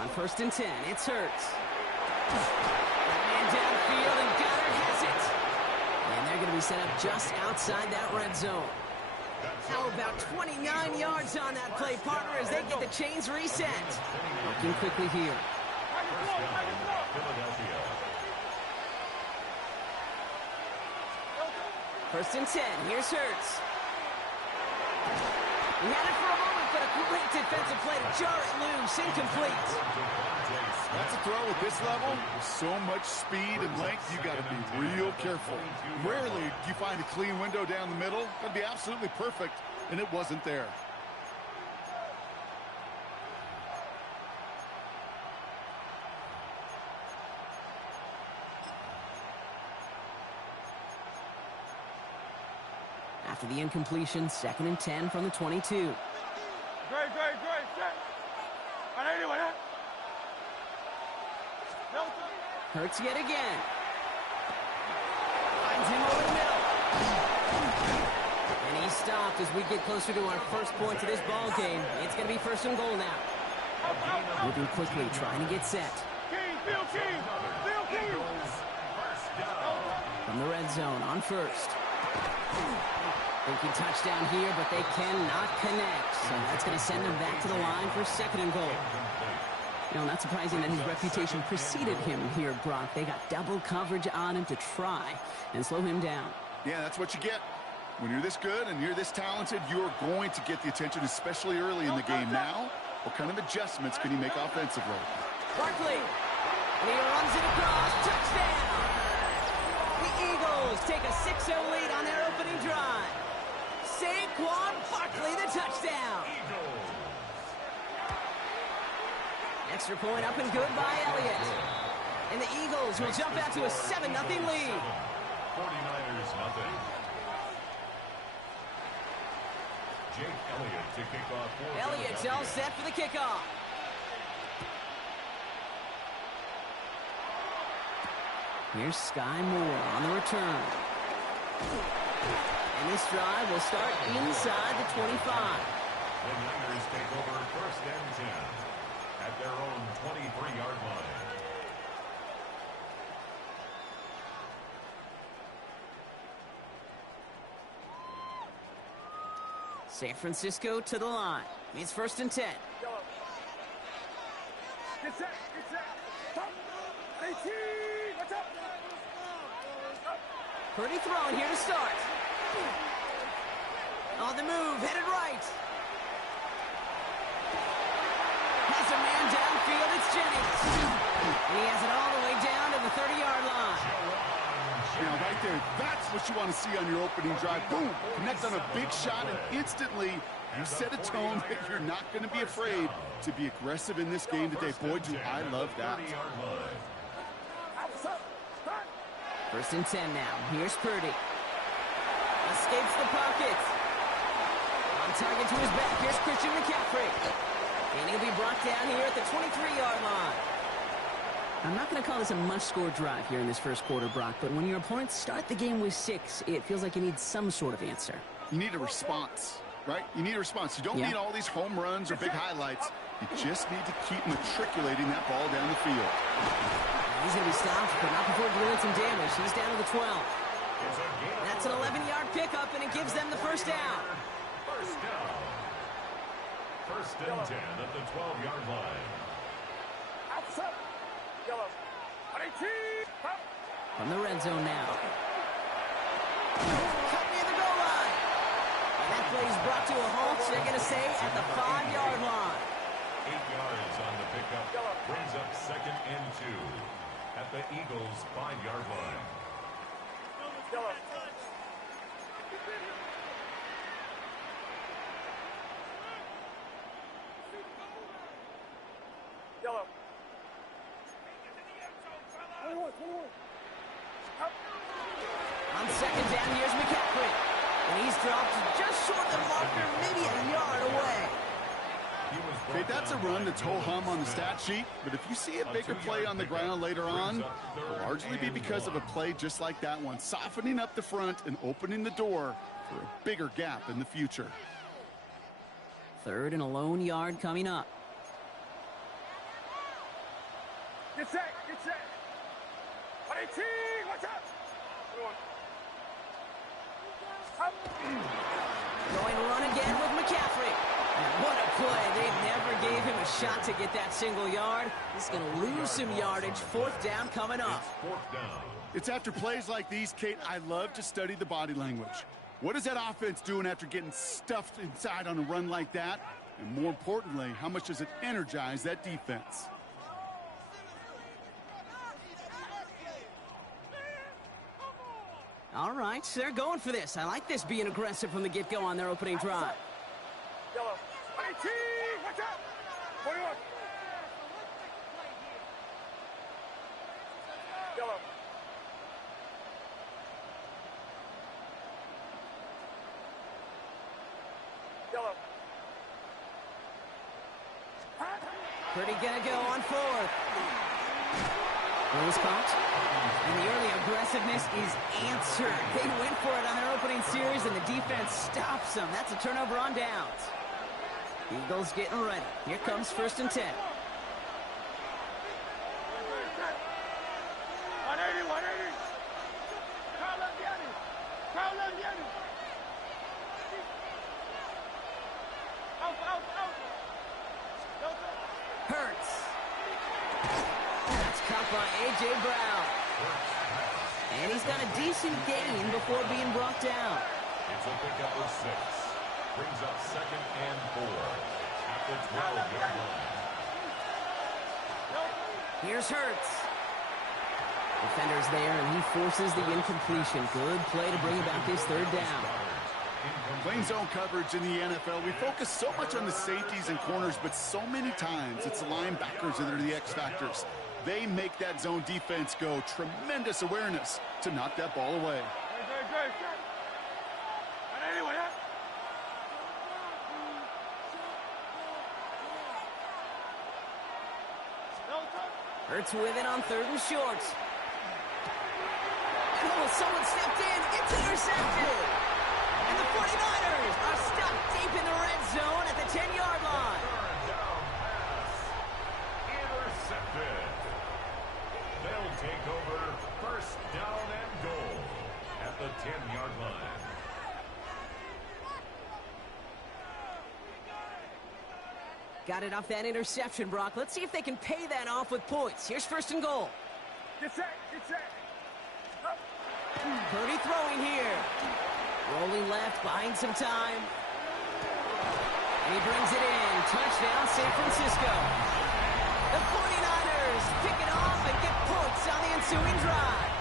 On first and 10, it's Hurts. Man downfield, and Goddard has it. And they're going to be set up just outside that red zone. How about 29 yards on that play, partner, as they get the chains reset. Working quickly here. First and 10, here's Hurts. He had it for a moment, but a great defensive play to jar it loose, incomplete. That's a throw at this level. With so much speed and length, you got to be real careful. Rarely do you find a clean window down the middle. That'd be absolutely perfect, and it wasn't there. After the incompletion, second and 10 from the 22. Hurts yet again. Finds him over the middle. And he's stopped as we get closer to our first point to this ball game. It's going to be first and goal now. Moving quickly, trying to get set. From the red zone on first. Thinking touchdown here, but they cannot connect. So that's going to send them back to the line for second and goal. You know, not surprising that his reputation preceded him here, Brock. They got double coverage on him to try and slow him down. Yeah, that's what you get. When you're this good and you're this talented, you're going to get the attention, especially early in the game. Now, what kind of adjustments can he make offensively? Barkley, and he runs it across. Touchdown! The Eagles take a 6-0 lead on their opening drive. Saquon Barkley, the touchdown. Extra point up and good by Elliott. And the Eagles will jump out to a 7-0 lead. 49ers nothing. Jake Elliott to kick off for Elliott's all set for the kickoff. Here's Sky Moore on the return. And this drive will start inside the 25. The Niners take over first and 10 at their own 23-yard line. San Francisco to the line. It's first and 10. Get set, get set. Top. 18, watch out. Purdy throwing here to start. On the move, headed right. Has a man downfield, it's Jennings. And he has it all the way down to the 30-yard line. Now, right there, that's what you want to see on your opening drive. Boom! Connect on a big shot, and instantly you set a tone that you're not going to be afraid to be aggressive in this game today. Boy, do I love that. First and 10 now. Here's Purdy. Escapes the pocket. On target to his back. Here's Christian McCaffrey. And he'll be brought down here at the 23-yard line. I'm not going to call this a must-score drive here in this first quarter, Brock, but when your opponents start the game with 6, it feels like you need some sort of answer. You need a response, right? You need a response. You don't need all these home runs or big highlights. You just need to keep matriculating that ball down the field. He's going to be stopped, but not before doing some damage. He's down to the 12. That's an 11-yard pickup, and it gives them the first down. First down. First and 10 at the 12-yard line. Outside. Yellow. 18. From the red zone now. Cut near the goal line. And that play is brought to a halt, so they're going to say at the 5-yard line. 8 yards on the pickup. Brings up second and 2 at the Eagles' 5-yard line. Yellow. Yellow. 21. On second down, here's McCaffrey. And he's dropped just short of the marker, maybe a yard away. Okay, that's a run that's ho-hum on the stat sheet, but if you see a bigger play on the ground later on, it'll largely be because of a play just like that one, softening up the front and opening the door for a bigger gap in the future. Third and a lone yard coming up. Get set. 18. Watch out. Going to run again with McCaffrey. And what a play. They never gave him a shot to get that single yard. He's going to lose some yardage. Fourth down coming up. It's after plays like these, Kate, I love to study the body language. What is that offense doing after getting stuffed inside on a run like that? And more importantly, how much does it energize that defense? All right, so they're going for this. I like this being aggressive from the get-go on their opening drive. Yellow. 18. Watch out. 21. Yellow. Yellow. Purdy gonna go on fourth. Throws caught. And the early aggressiveness is answered. They went for it on their opening series, and the defense stops them. That's a turnover on downs. Eagles getting ready. Here comes first and 10. 180. Hurts. That's caught by A.J. Brown. And he's got a decent gain before being brought down. It's a pickup of 6. Brings up second and 4 at the 12-yard line. Here's Hurts. Defender's there, and he forces the incompletion. Good play to bring about this third down. Playing zone coverage in the NFL, we focus so much on the safeties and corners, but so many times it's the linebackers that are the X factors. They make that zone defense go. Tremendous awareness to knock that ball away. Hurts with it on third and short. And someone stepped in. It's intercepted. And the 49ers are stuck deep in the red zone at the 10-yard line. Intercepted. They'll take over first down and goal at the 10-yard line. Got it off that interception, Brock. Let's see if they can pay that off with points. Here's first and goal. Get set. Purdy throwing here. Rolling left, buying some time. And he brings it in. Touchdown, San Francisco. The 49ers pick it off and get points on the ensuing drive.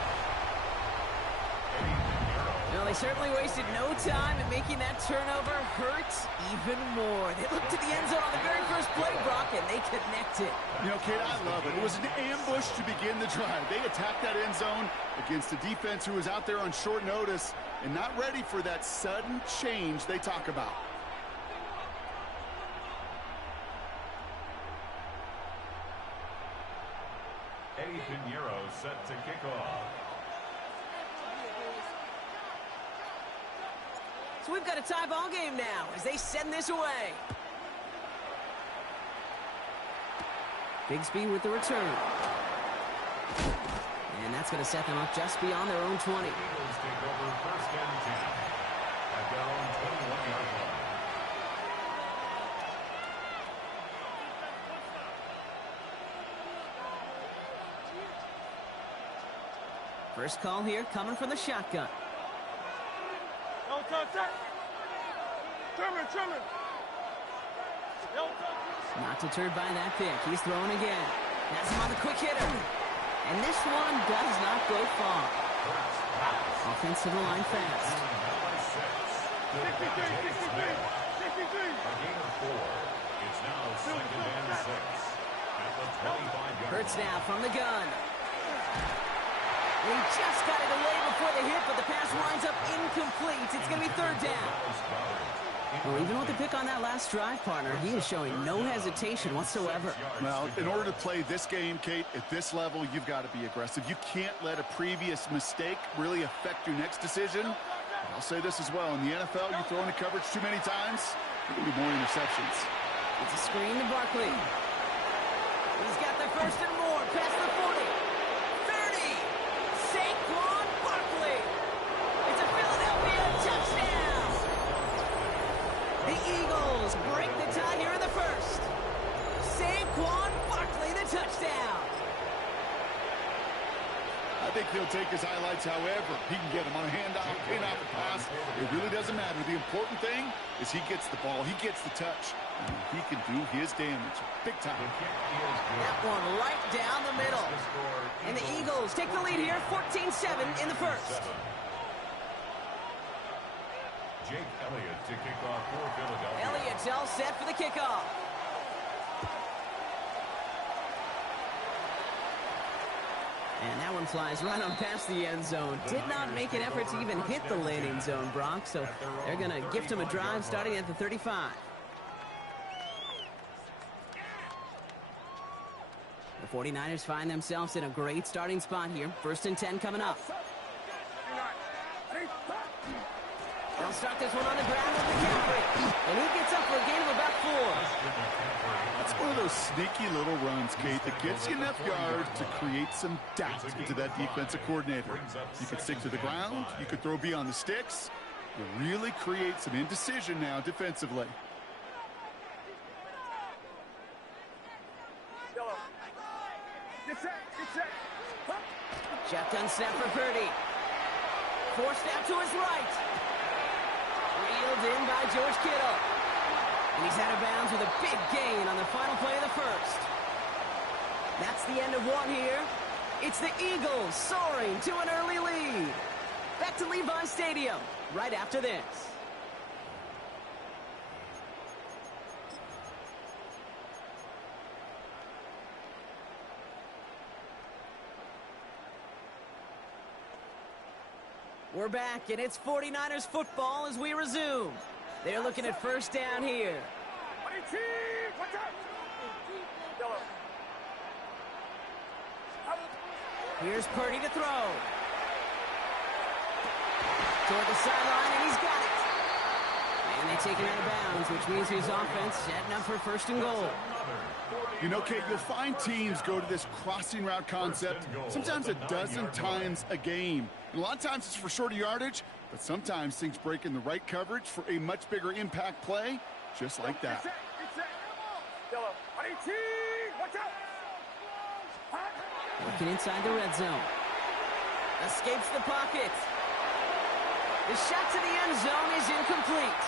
Well, they certainly wasted no time in making that turnover hurt even more. They looked to the end zone on the very first play, Brock, and they connected. You know, Kate, I love it. It was an ambush to begin the drive. They attacked that end zone against a defense who was out there on short notice and not ready for that sudden change they talk about. Eddie Pinheiro set to kick off. So we've got a tie ball game now as they send this away. Bigsby with the return. And that's going to set them up just beyond their own 20. Eagles take over first and 10 at their own 21-yard line. First call here coming from the shotgun. Not deterred by that pick. He's throwing again. Has him on the quick hitter. And this one does not go far. Offensive line fast. Hurts now from the gun. He just got it away before the hit, but the pass winds up incomplete. It's going to be third down. Well, even with the pick on that last drive, partner, he is showing no hesitation whatsoever. Well, in order to play this game, Kate, at this level, you've got to be aggressive. You can't let a previous mistake really affect your next decision. I'll say this as well. In the NFL, you throw into coverage too many times, there will be more interceptions. It's a screen to Barkley. He's got the first and more. Past the 40. 30. Saquon Barkley. It's a Philadelphia touchdown. The Eagles break the tie here in the first. Saquon Barkley, the touchdown. I think he'll take his highlights however he can get them on a handoff, pin off a pass. It really doesn't matter. The important thing is he gets the ball, he gets the touch, and he can do his damage big time. That one right down the middle. And the Eagles take the lead here, 14-7 in the first. Jake Elliott to kick off for Philadelphia. Elliott's all set for the kickoff. And that one flies right on past the end zone. Did not make an effort to even hit the landing zone, Brock. So they're going to gift him a drive starting at the 35. The 49ers find themselves in a great starting spot here. First and 10 coming up. They'll start this one on the ground with McCaffrey. And he gets up for a gain of about 4. That's one of those sneaky little runs, Kate, that gets you enough yards to create some doubt into that defensive coordinator. You could stick to the ground. You could throw beyond the sticks. You really create some indecision now defensively. Shotgun snap for Purdy. Forced out to his right. Reeled in by George Kittle. And he's out of bounds with a big gain on the final play of the first. That's the end of one here. It's the Eagles soaring to an early lead. Back to Levi Stadium right after this. We're back, and it's 49ers football as we resume. They're looking at first down here. Here's Purdy to throw. Toward the sideline, and he's got it. And they take it out of bounds, which means his offense setting up for first and goal. You know, Kate, you'll find teams go to this crossing route concept sometimes a dozen times a game. And a lot of times it's for shorter yardage, but sometimes things break in the right coverage for a much bigger impact play, just like that. Looking inside the red zone. Escapes the pocket. The shot to the end zone is incomplete.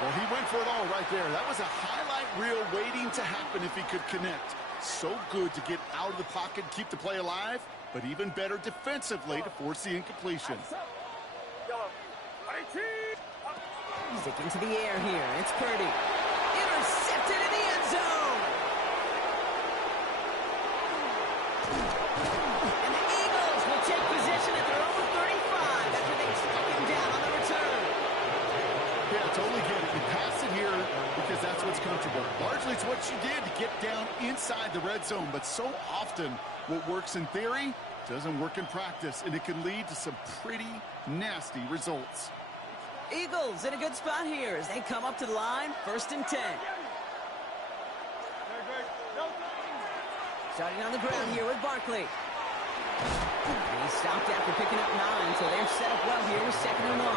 Well, he went for it all right there. That was a highlight reel waiting to happen if he could connect. So good to get out of the pocket, keep the play alive, but even better defensively to force the incompletion. Sticking to the air here. It's Purdy. Intercepted in the end zone. And the Eagles will take possession at their own 35 after they struck him down on the return. Yeah, totally get it. You pass it here because that's what's comfortable. Largely it's what you did to get down inside the red zone, but so often what works in theory doesn't work in practice, and it can lead to some pretty nasty results. Eagles in a good spot here as they come up to the line, 1st and 10. Starting on the ground here with Barkley. And he stopped after picking up 9, so they're set up well here with 2nd and 1.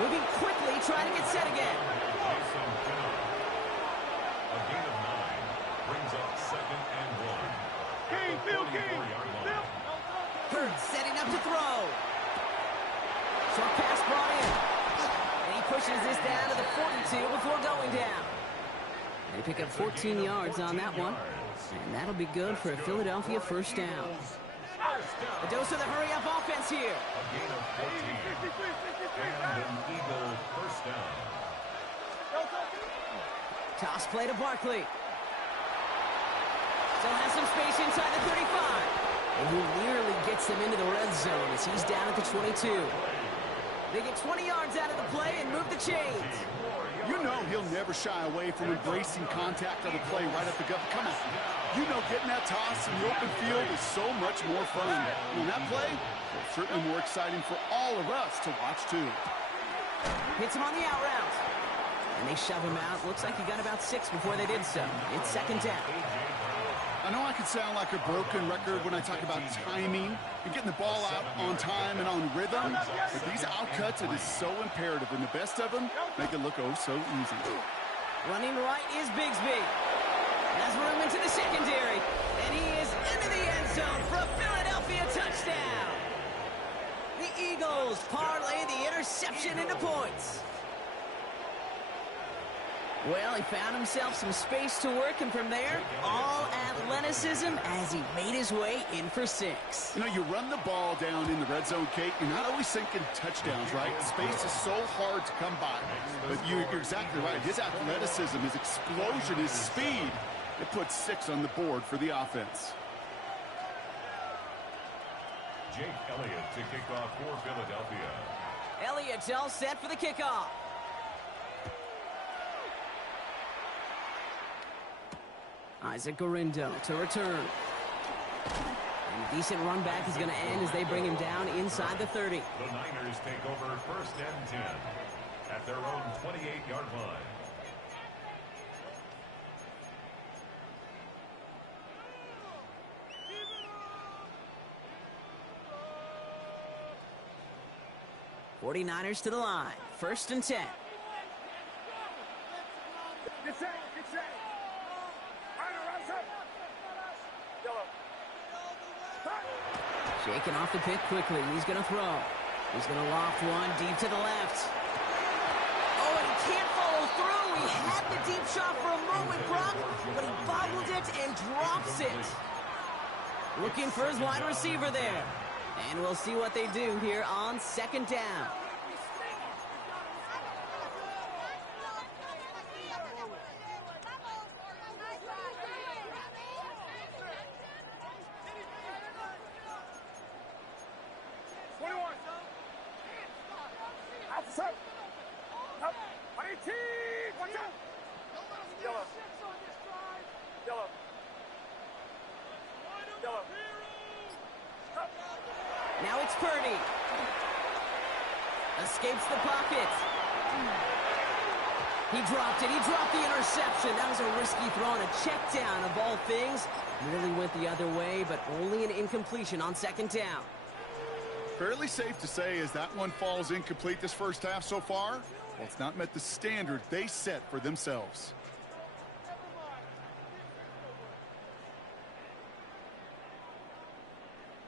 Moving quickly, trying to get set again. A gain of 9 brings up 2nd and 1. King, Phil King. Hurts setting up to throw. Short pass brought in. And he pushes this down to the 42 before going down. They pick up 14 yards on that one. And that'll be good for a Philadelphia 1st down. A dose of the hurry-up offense here. A gain of 14. And an Eagle 1st down. Toss play to Barkley. Still has some space inside the 35. And he nearly gets them into the red zone as he's down at the 22. They get 20 yards out of the play and move the chains. You know he'll never shy away from embracing contact of the play right at the gut. Come on. You know getting that toss in the open field is so much more fun. And that play, well, certainly more exciting for all of us to watch, too. Hits him on the out route. And they shove him out. Looks like he got about 6 before they did so. It's 2nd down. I know I could sound like a broken record when I talk about timing and getting the ball out on time and on rhythm, but these outcuts, it is so imperative, and the best of them make it look oh so easy. Running right is Bigsby. Has room into the secondary, and he is into the end zone for a Philadelphia touchdown. The Eagles parlay the interception into points. Well, he found himself some space to work, and from there, all athleticism as he made his way in for 6. You know, you run the ball down in the red zone, Kate, you're not always thinking touchdowns, right? Space is so hard to come by. But you're exactly right. His athleticism, his explosion, his speed, it puts 6 on the board for the offense. Jake Elliott to kick off for Philadelphia. Elliott's all set for the kickoff. Isaac Gorindo to return. And a decent run back is going to end as they bring him down inside the 30. The Niners take over 1st and 10 at their own 28-yard line. '49ers to the line. 1st and 10. Get set. Shaking off the pick quickly. He's going to throw. He's going to loft one deep to the left. Oh, and he can't follow through. He had the deep shot for a moment, Brock, but he bobbled it and drops it. Looking for his wide receiver there. And we'll see what they do here on 2nd down. Now it's Purdy. Escapes the pocket. He dropped it. He dropped the interception. That was a risky throw and a check down of all things. Really went the other way, but only an incompletion on 2nd down. Fairly safe to say as that one falls incomplete this first half so far, well, it's not met the standard they set for themselves.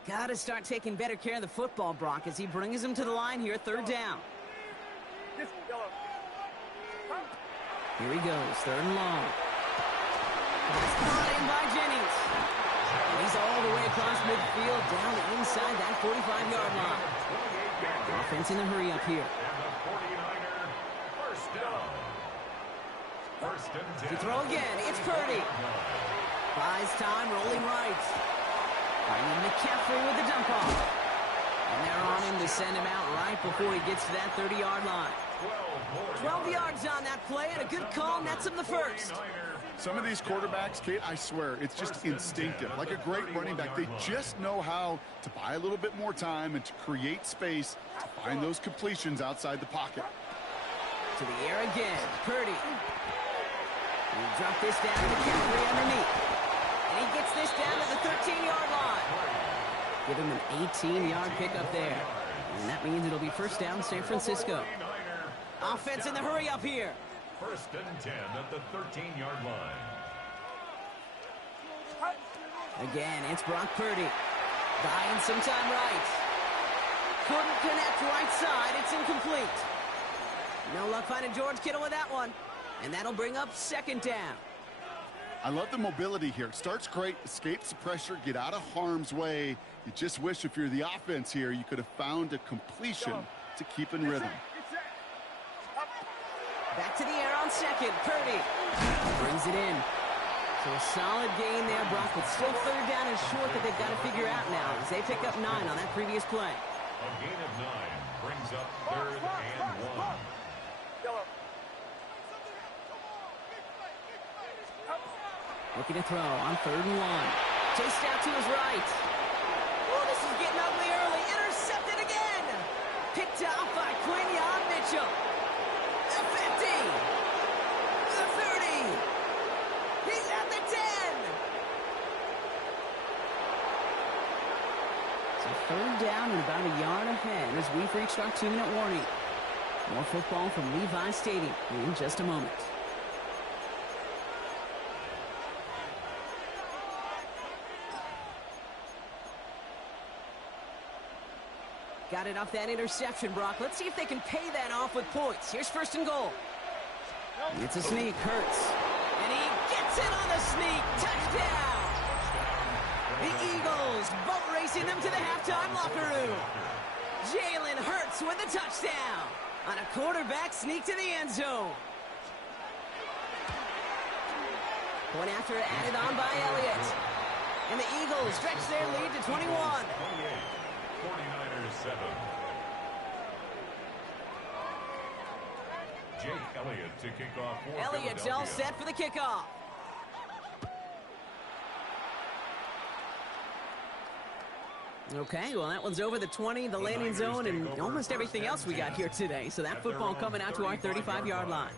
Got to start taking better care of the football, Brock, as he brings him to the line here, 3rd down. Here he goes, 3rd and long. That's caught in by Jennings. And he's all the way across midfield, down inside that 45-yard line. Offense in the hurry up here. To throw again, it's Purdy. Buys time, rolling right. Bringing McCaffrey with the dump off. And they're on him to send him out right before he gets to that 30-yard line. 12 yards on that play, and a good call nets him the first. Some of these quarterbacks, Kate, I swear, it's just instinctive. Like a great running back, they just know how to buy a little bit more time and to create space to find those completions outside the pocket. To the air again, Purdy. He'll drop this down to McCaffrey underneath. And he gets this down to the 13-yard line. Give him an 18-yard pickup there. And that means it'll be first down San Francisco. Offense in the hurry up here. First and 10 at the 13-yard line. Again, it's Brock Purdy. Buying some time right. Couldn't connect right side. It's incomplete. No luck finding George Kittle with that one. And that'll bring up second down. I love the mobility here. Starts great, escapes the pressure, get out of harm's way. You just wish if you're the offense here, you could have found a completion to keep in rhythm. Back to the air on second. Purdy brings it in. So a solid gain there, Brock, but still third down and short that they've got to figure out now as they pick up 9 on that previous play. A gain of 9 brings up third and 1. Looking to throw on third and 1. Chased out to his right. Oh, this is getting ugly early. Intercepted again. Picked off by Quinion Mitchell. The 50. The 30. He's at the 10. So third down and about a yard ahead as we've reached our 2-minute warning. More football from Levi Stadium in just a moment. Got it off that interception, Brock. Let's see if they can pay that off with points. Here's first and goal. It's a sneak, Hurts. And he gets it on the sneak. Touchdown! The Eagles boat racing them to the halftime locker room. Jalen Hurts with a touchdown on a quarterback sneak to the end zone. Point after added on by Elliott. And the Eagles stretch their lead to 21. 49ers 7. Jake Elliott to kick off for Elliott's all set for the kickoff. Okay, well, that one's over the 20, the landing zone, and almost everything else we got here today. So that football coming out to our 35-yard line.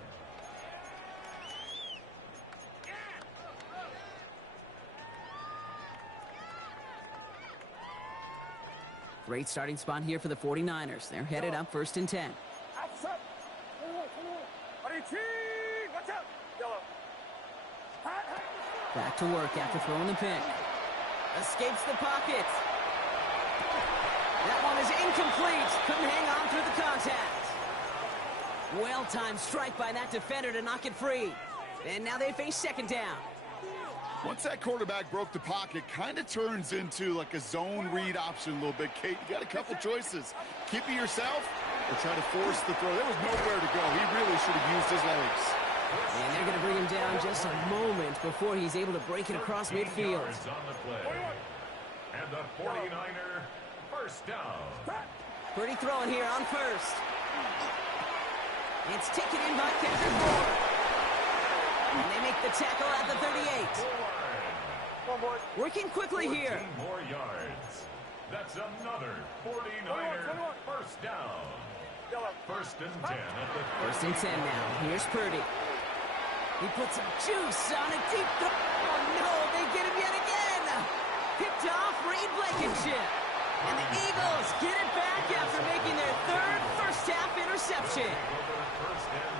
Great starting spot here for the 49ers. They're headed up first and 10. Back to work after throwing the pick. Escapes the pocket. That one is incomplete. Couldn't hang on through the contact. Well-timed strike by that defender to knock it free. And now they face second down. Once that quarterback broke the pocket, kind of turns into like a zone read option a little bit. Kate, you got a couple choices. Keep it yourself or try to force the throw. There was nowhere to go. He really should have used his legs. And they're going to bring him down just a moment before he's able to break it across midfield. On the play. And the 49er first down. Pretty throwing here on first. It's taken in by Kendrick Moore. And they make the tackle at the 38. Working quickly here. 14 more yards. That's another 49er first down. First and 10 at the 30. First and 10 now. Here's Purdy. He puts some juice on a deep throw. Oh, no, they get him yet again. Picked off Reed Blankenship. And the Eagles get it back after making their third first-half interception.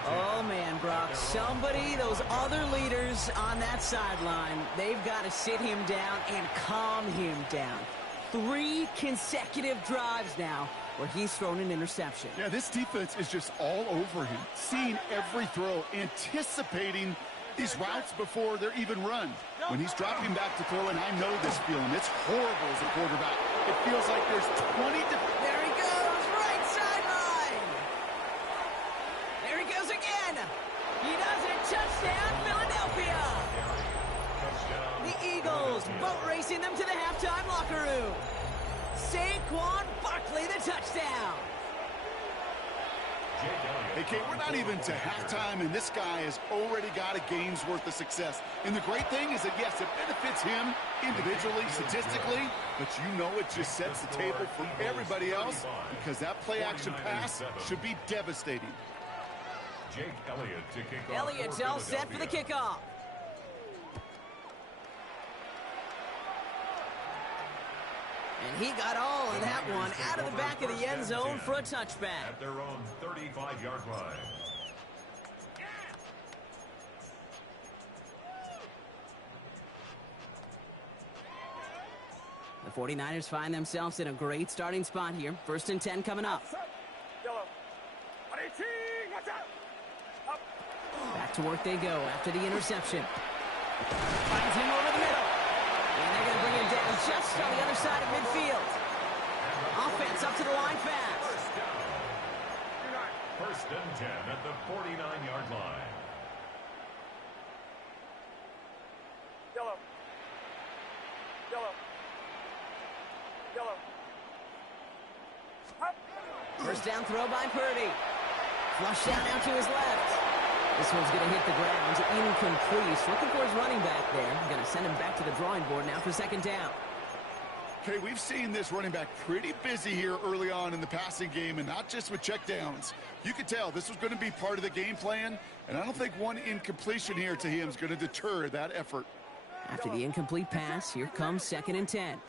Oh, man, Brock, somebody, those other leaders on that sideline, they've got to sit him down and calm him down. 3 consecutive drives now where he's thrown an interception. Yeah, this defense is just all over him, seeing every throw, anticipating these routes before they're even run. When he's dropping back to throw, and I know this feeling, it's horrible as a quarterback. It feels like there's 20 There he goes, right sideline. There he goes again. He does it. Touchdown, Philadelphia. The Eagles boat racing them to the halftime locker room. Saquon Barkley, the touchdown. Hey, Kate, we're not even to halftime, and this guy has already got a game's worth of success. And the great thing is that, yes, it benefits him individually, statistically, but you know it just sets the table for everybody else because that play-action pass should be devastating. Jake Elliott to kick off. Elliott's all set for the kickoff. And he got all of that one out of the back of the end zone for a touchback. At their own 35-yard line. The 49ers find themselves in a great starting spot here. 1st and 10 coming up. Back to work they go after the interception. Finds him over the middle. And they're going to bring him down just on the other side of midfield. Offense up to the line fast. First and 10 at the 49-yard line. First down throw by Purdy. Flushed out now to his left. This one's going to hit the ground. Incomplete. Looking for his running back there. Going to send him back to the drawing board now for 2nd down. Okay, we've seen this running back pretty busy here early on in the passing game, and not just with checkdowns. You could tell this was going to be part of the game plan, and I don't think one incompletion here to him is going to deter that effort. After the incomplete pass, here comes 2nd and 10.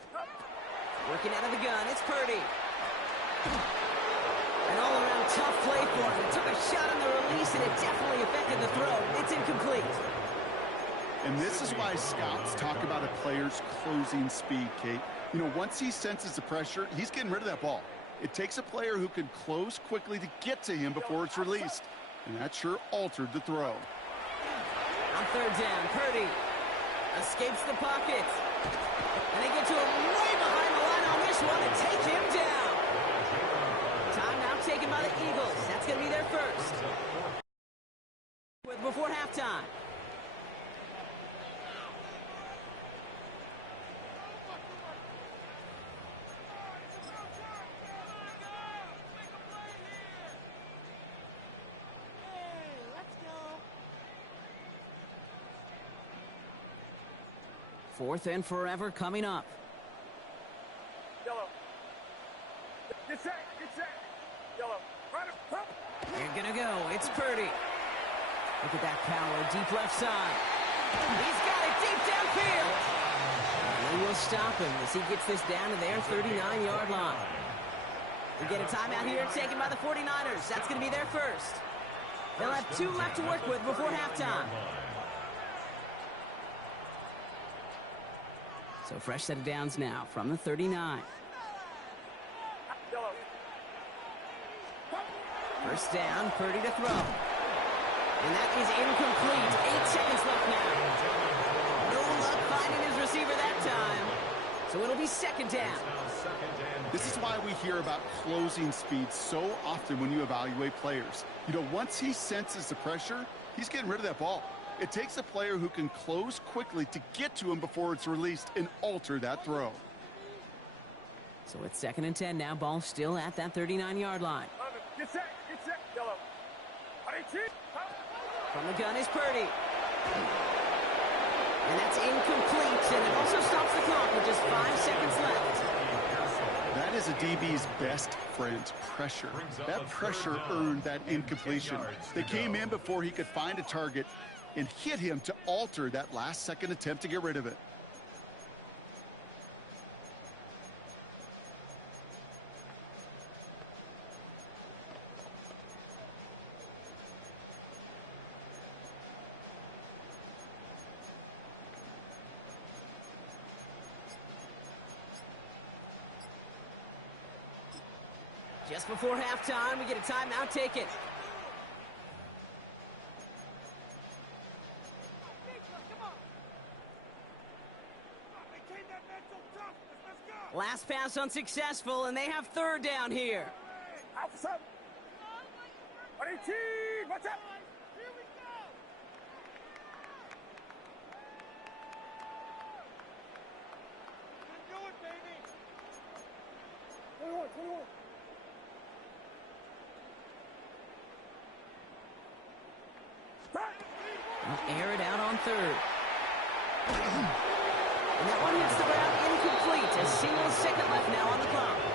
Working out of the gun, it's Purdy. An all-around tough play for him. It took a shot on the release, and it definitely affected the throw. It's incomplete. And this is why scouts talk about a player's closing speed, Kate. You know, once he senses the pressure, he's getting rid of that ball. It takes a player who can close quickly to get to him before it's released. And that sure altered the throw. On 3rd down, Purdy escapes the pocket. And they get to him way behind the line on this one and take him down. Timeout taken by the Eagles. That's going to be their first. Before halftime. Fourth and forever coming up. Yellow. Get set. Yellow. They're going to go. It's Purdy. Look at that power. Deep left side. He's got it deep downfield. And they will stop him as he gets this down to their 39-yard line. We get a timeout here taken by the 49ers. That's going to be their first. They'll have 2 left to work with before halftime. So fresh set of downs now from the 39. First down, Purdy to throw. And that is incomplete. 8 seconds left now. No luck finding his receiver that time. So it'll be 2nd down. This is why we hear about closing speed so often when you evaluate players. You know, once he senses the pressure, he's getting rid of that ball. It takes a player who can close quickly to get to him before it's released and alter that throw. So it's 2nd and 10 now. Ball still at that 39-yard line. Get set. Yellow. From the gun is Purdy. And that's incomplete. And it also stops the clock with just 5 seconds left. That is a DB's best friend, pressure. That pressure earned that incompletion. They came in before he could find a target and hit him to alter that last-second attempt to get rid of it. Just before halftime, we get a timeout taken. Last pass unsuccessful, and they have 3rd down here. Outside. 18. Watch out. Here we go. 21. He'll air it out on third. And that one hits the ground incomplete. A single second left now on the clock.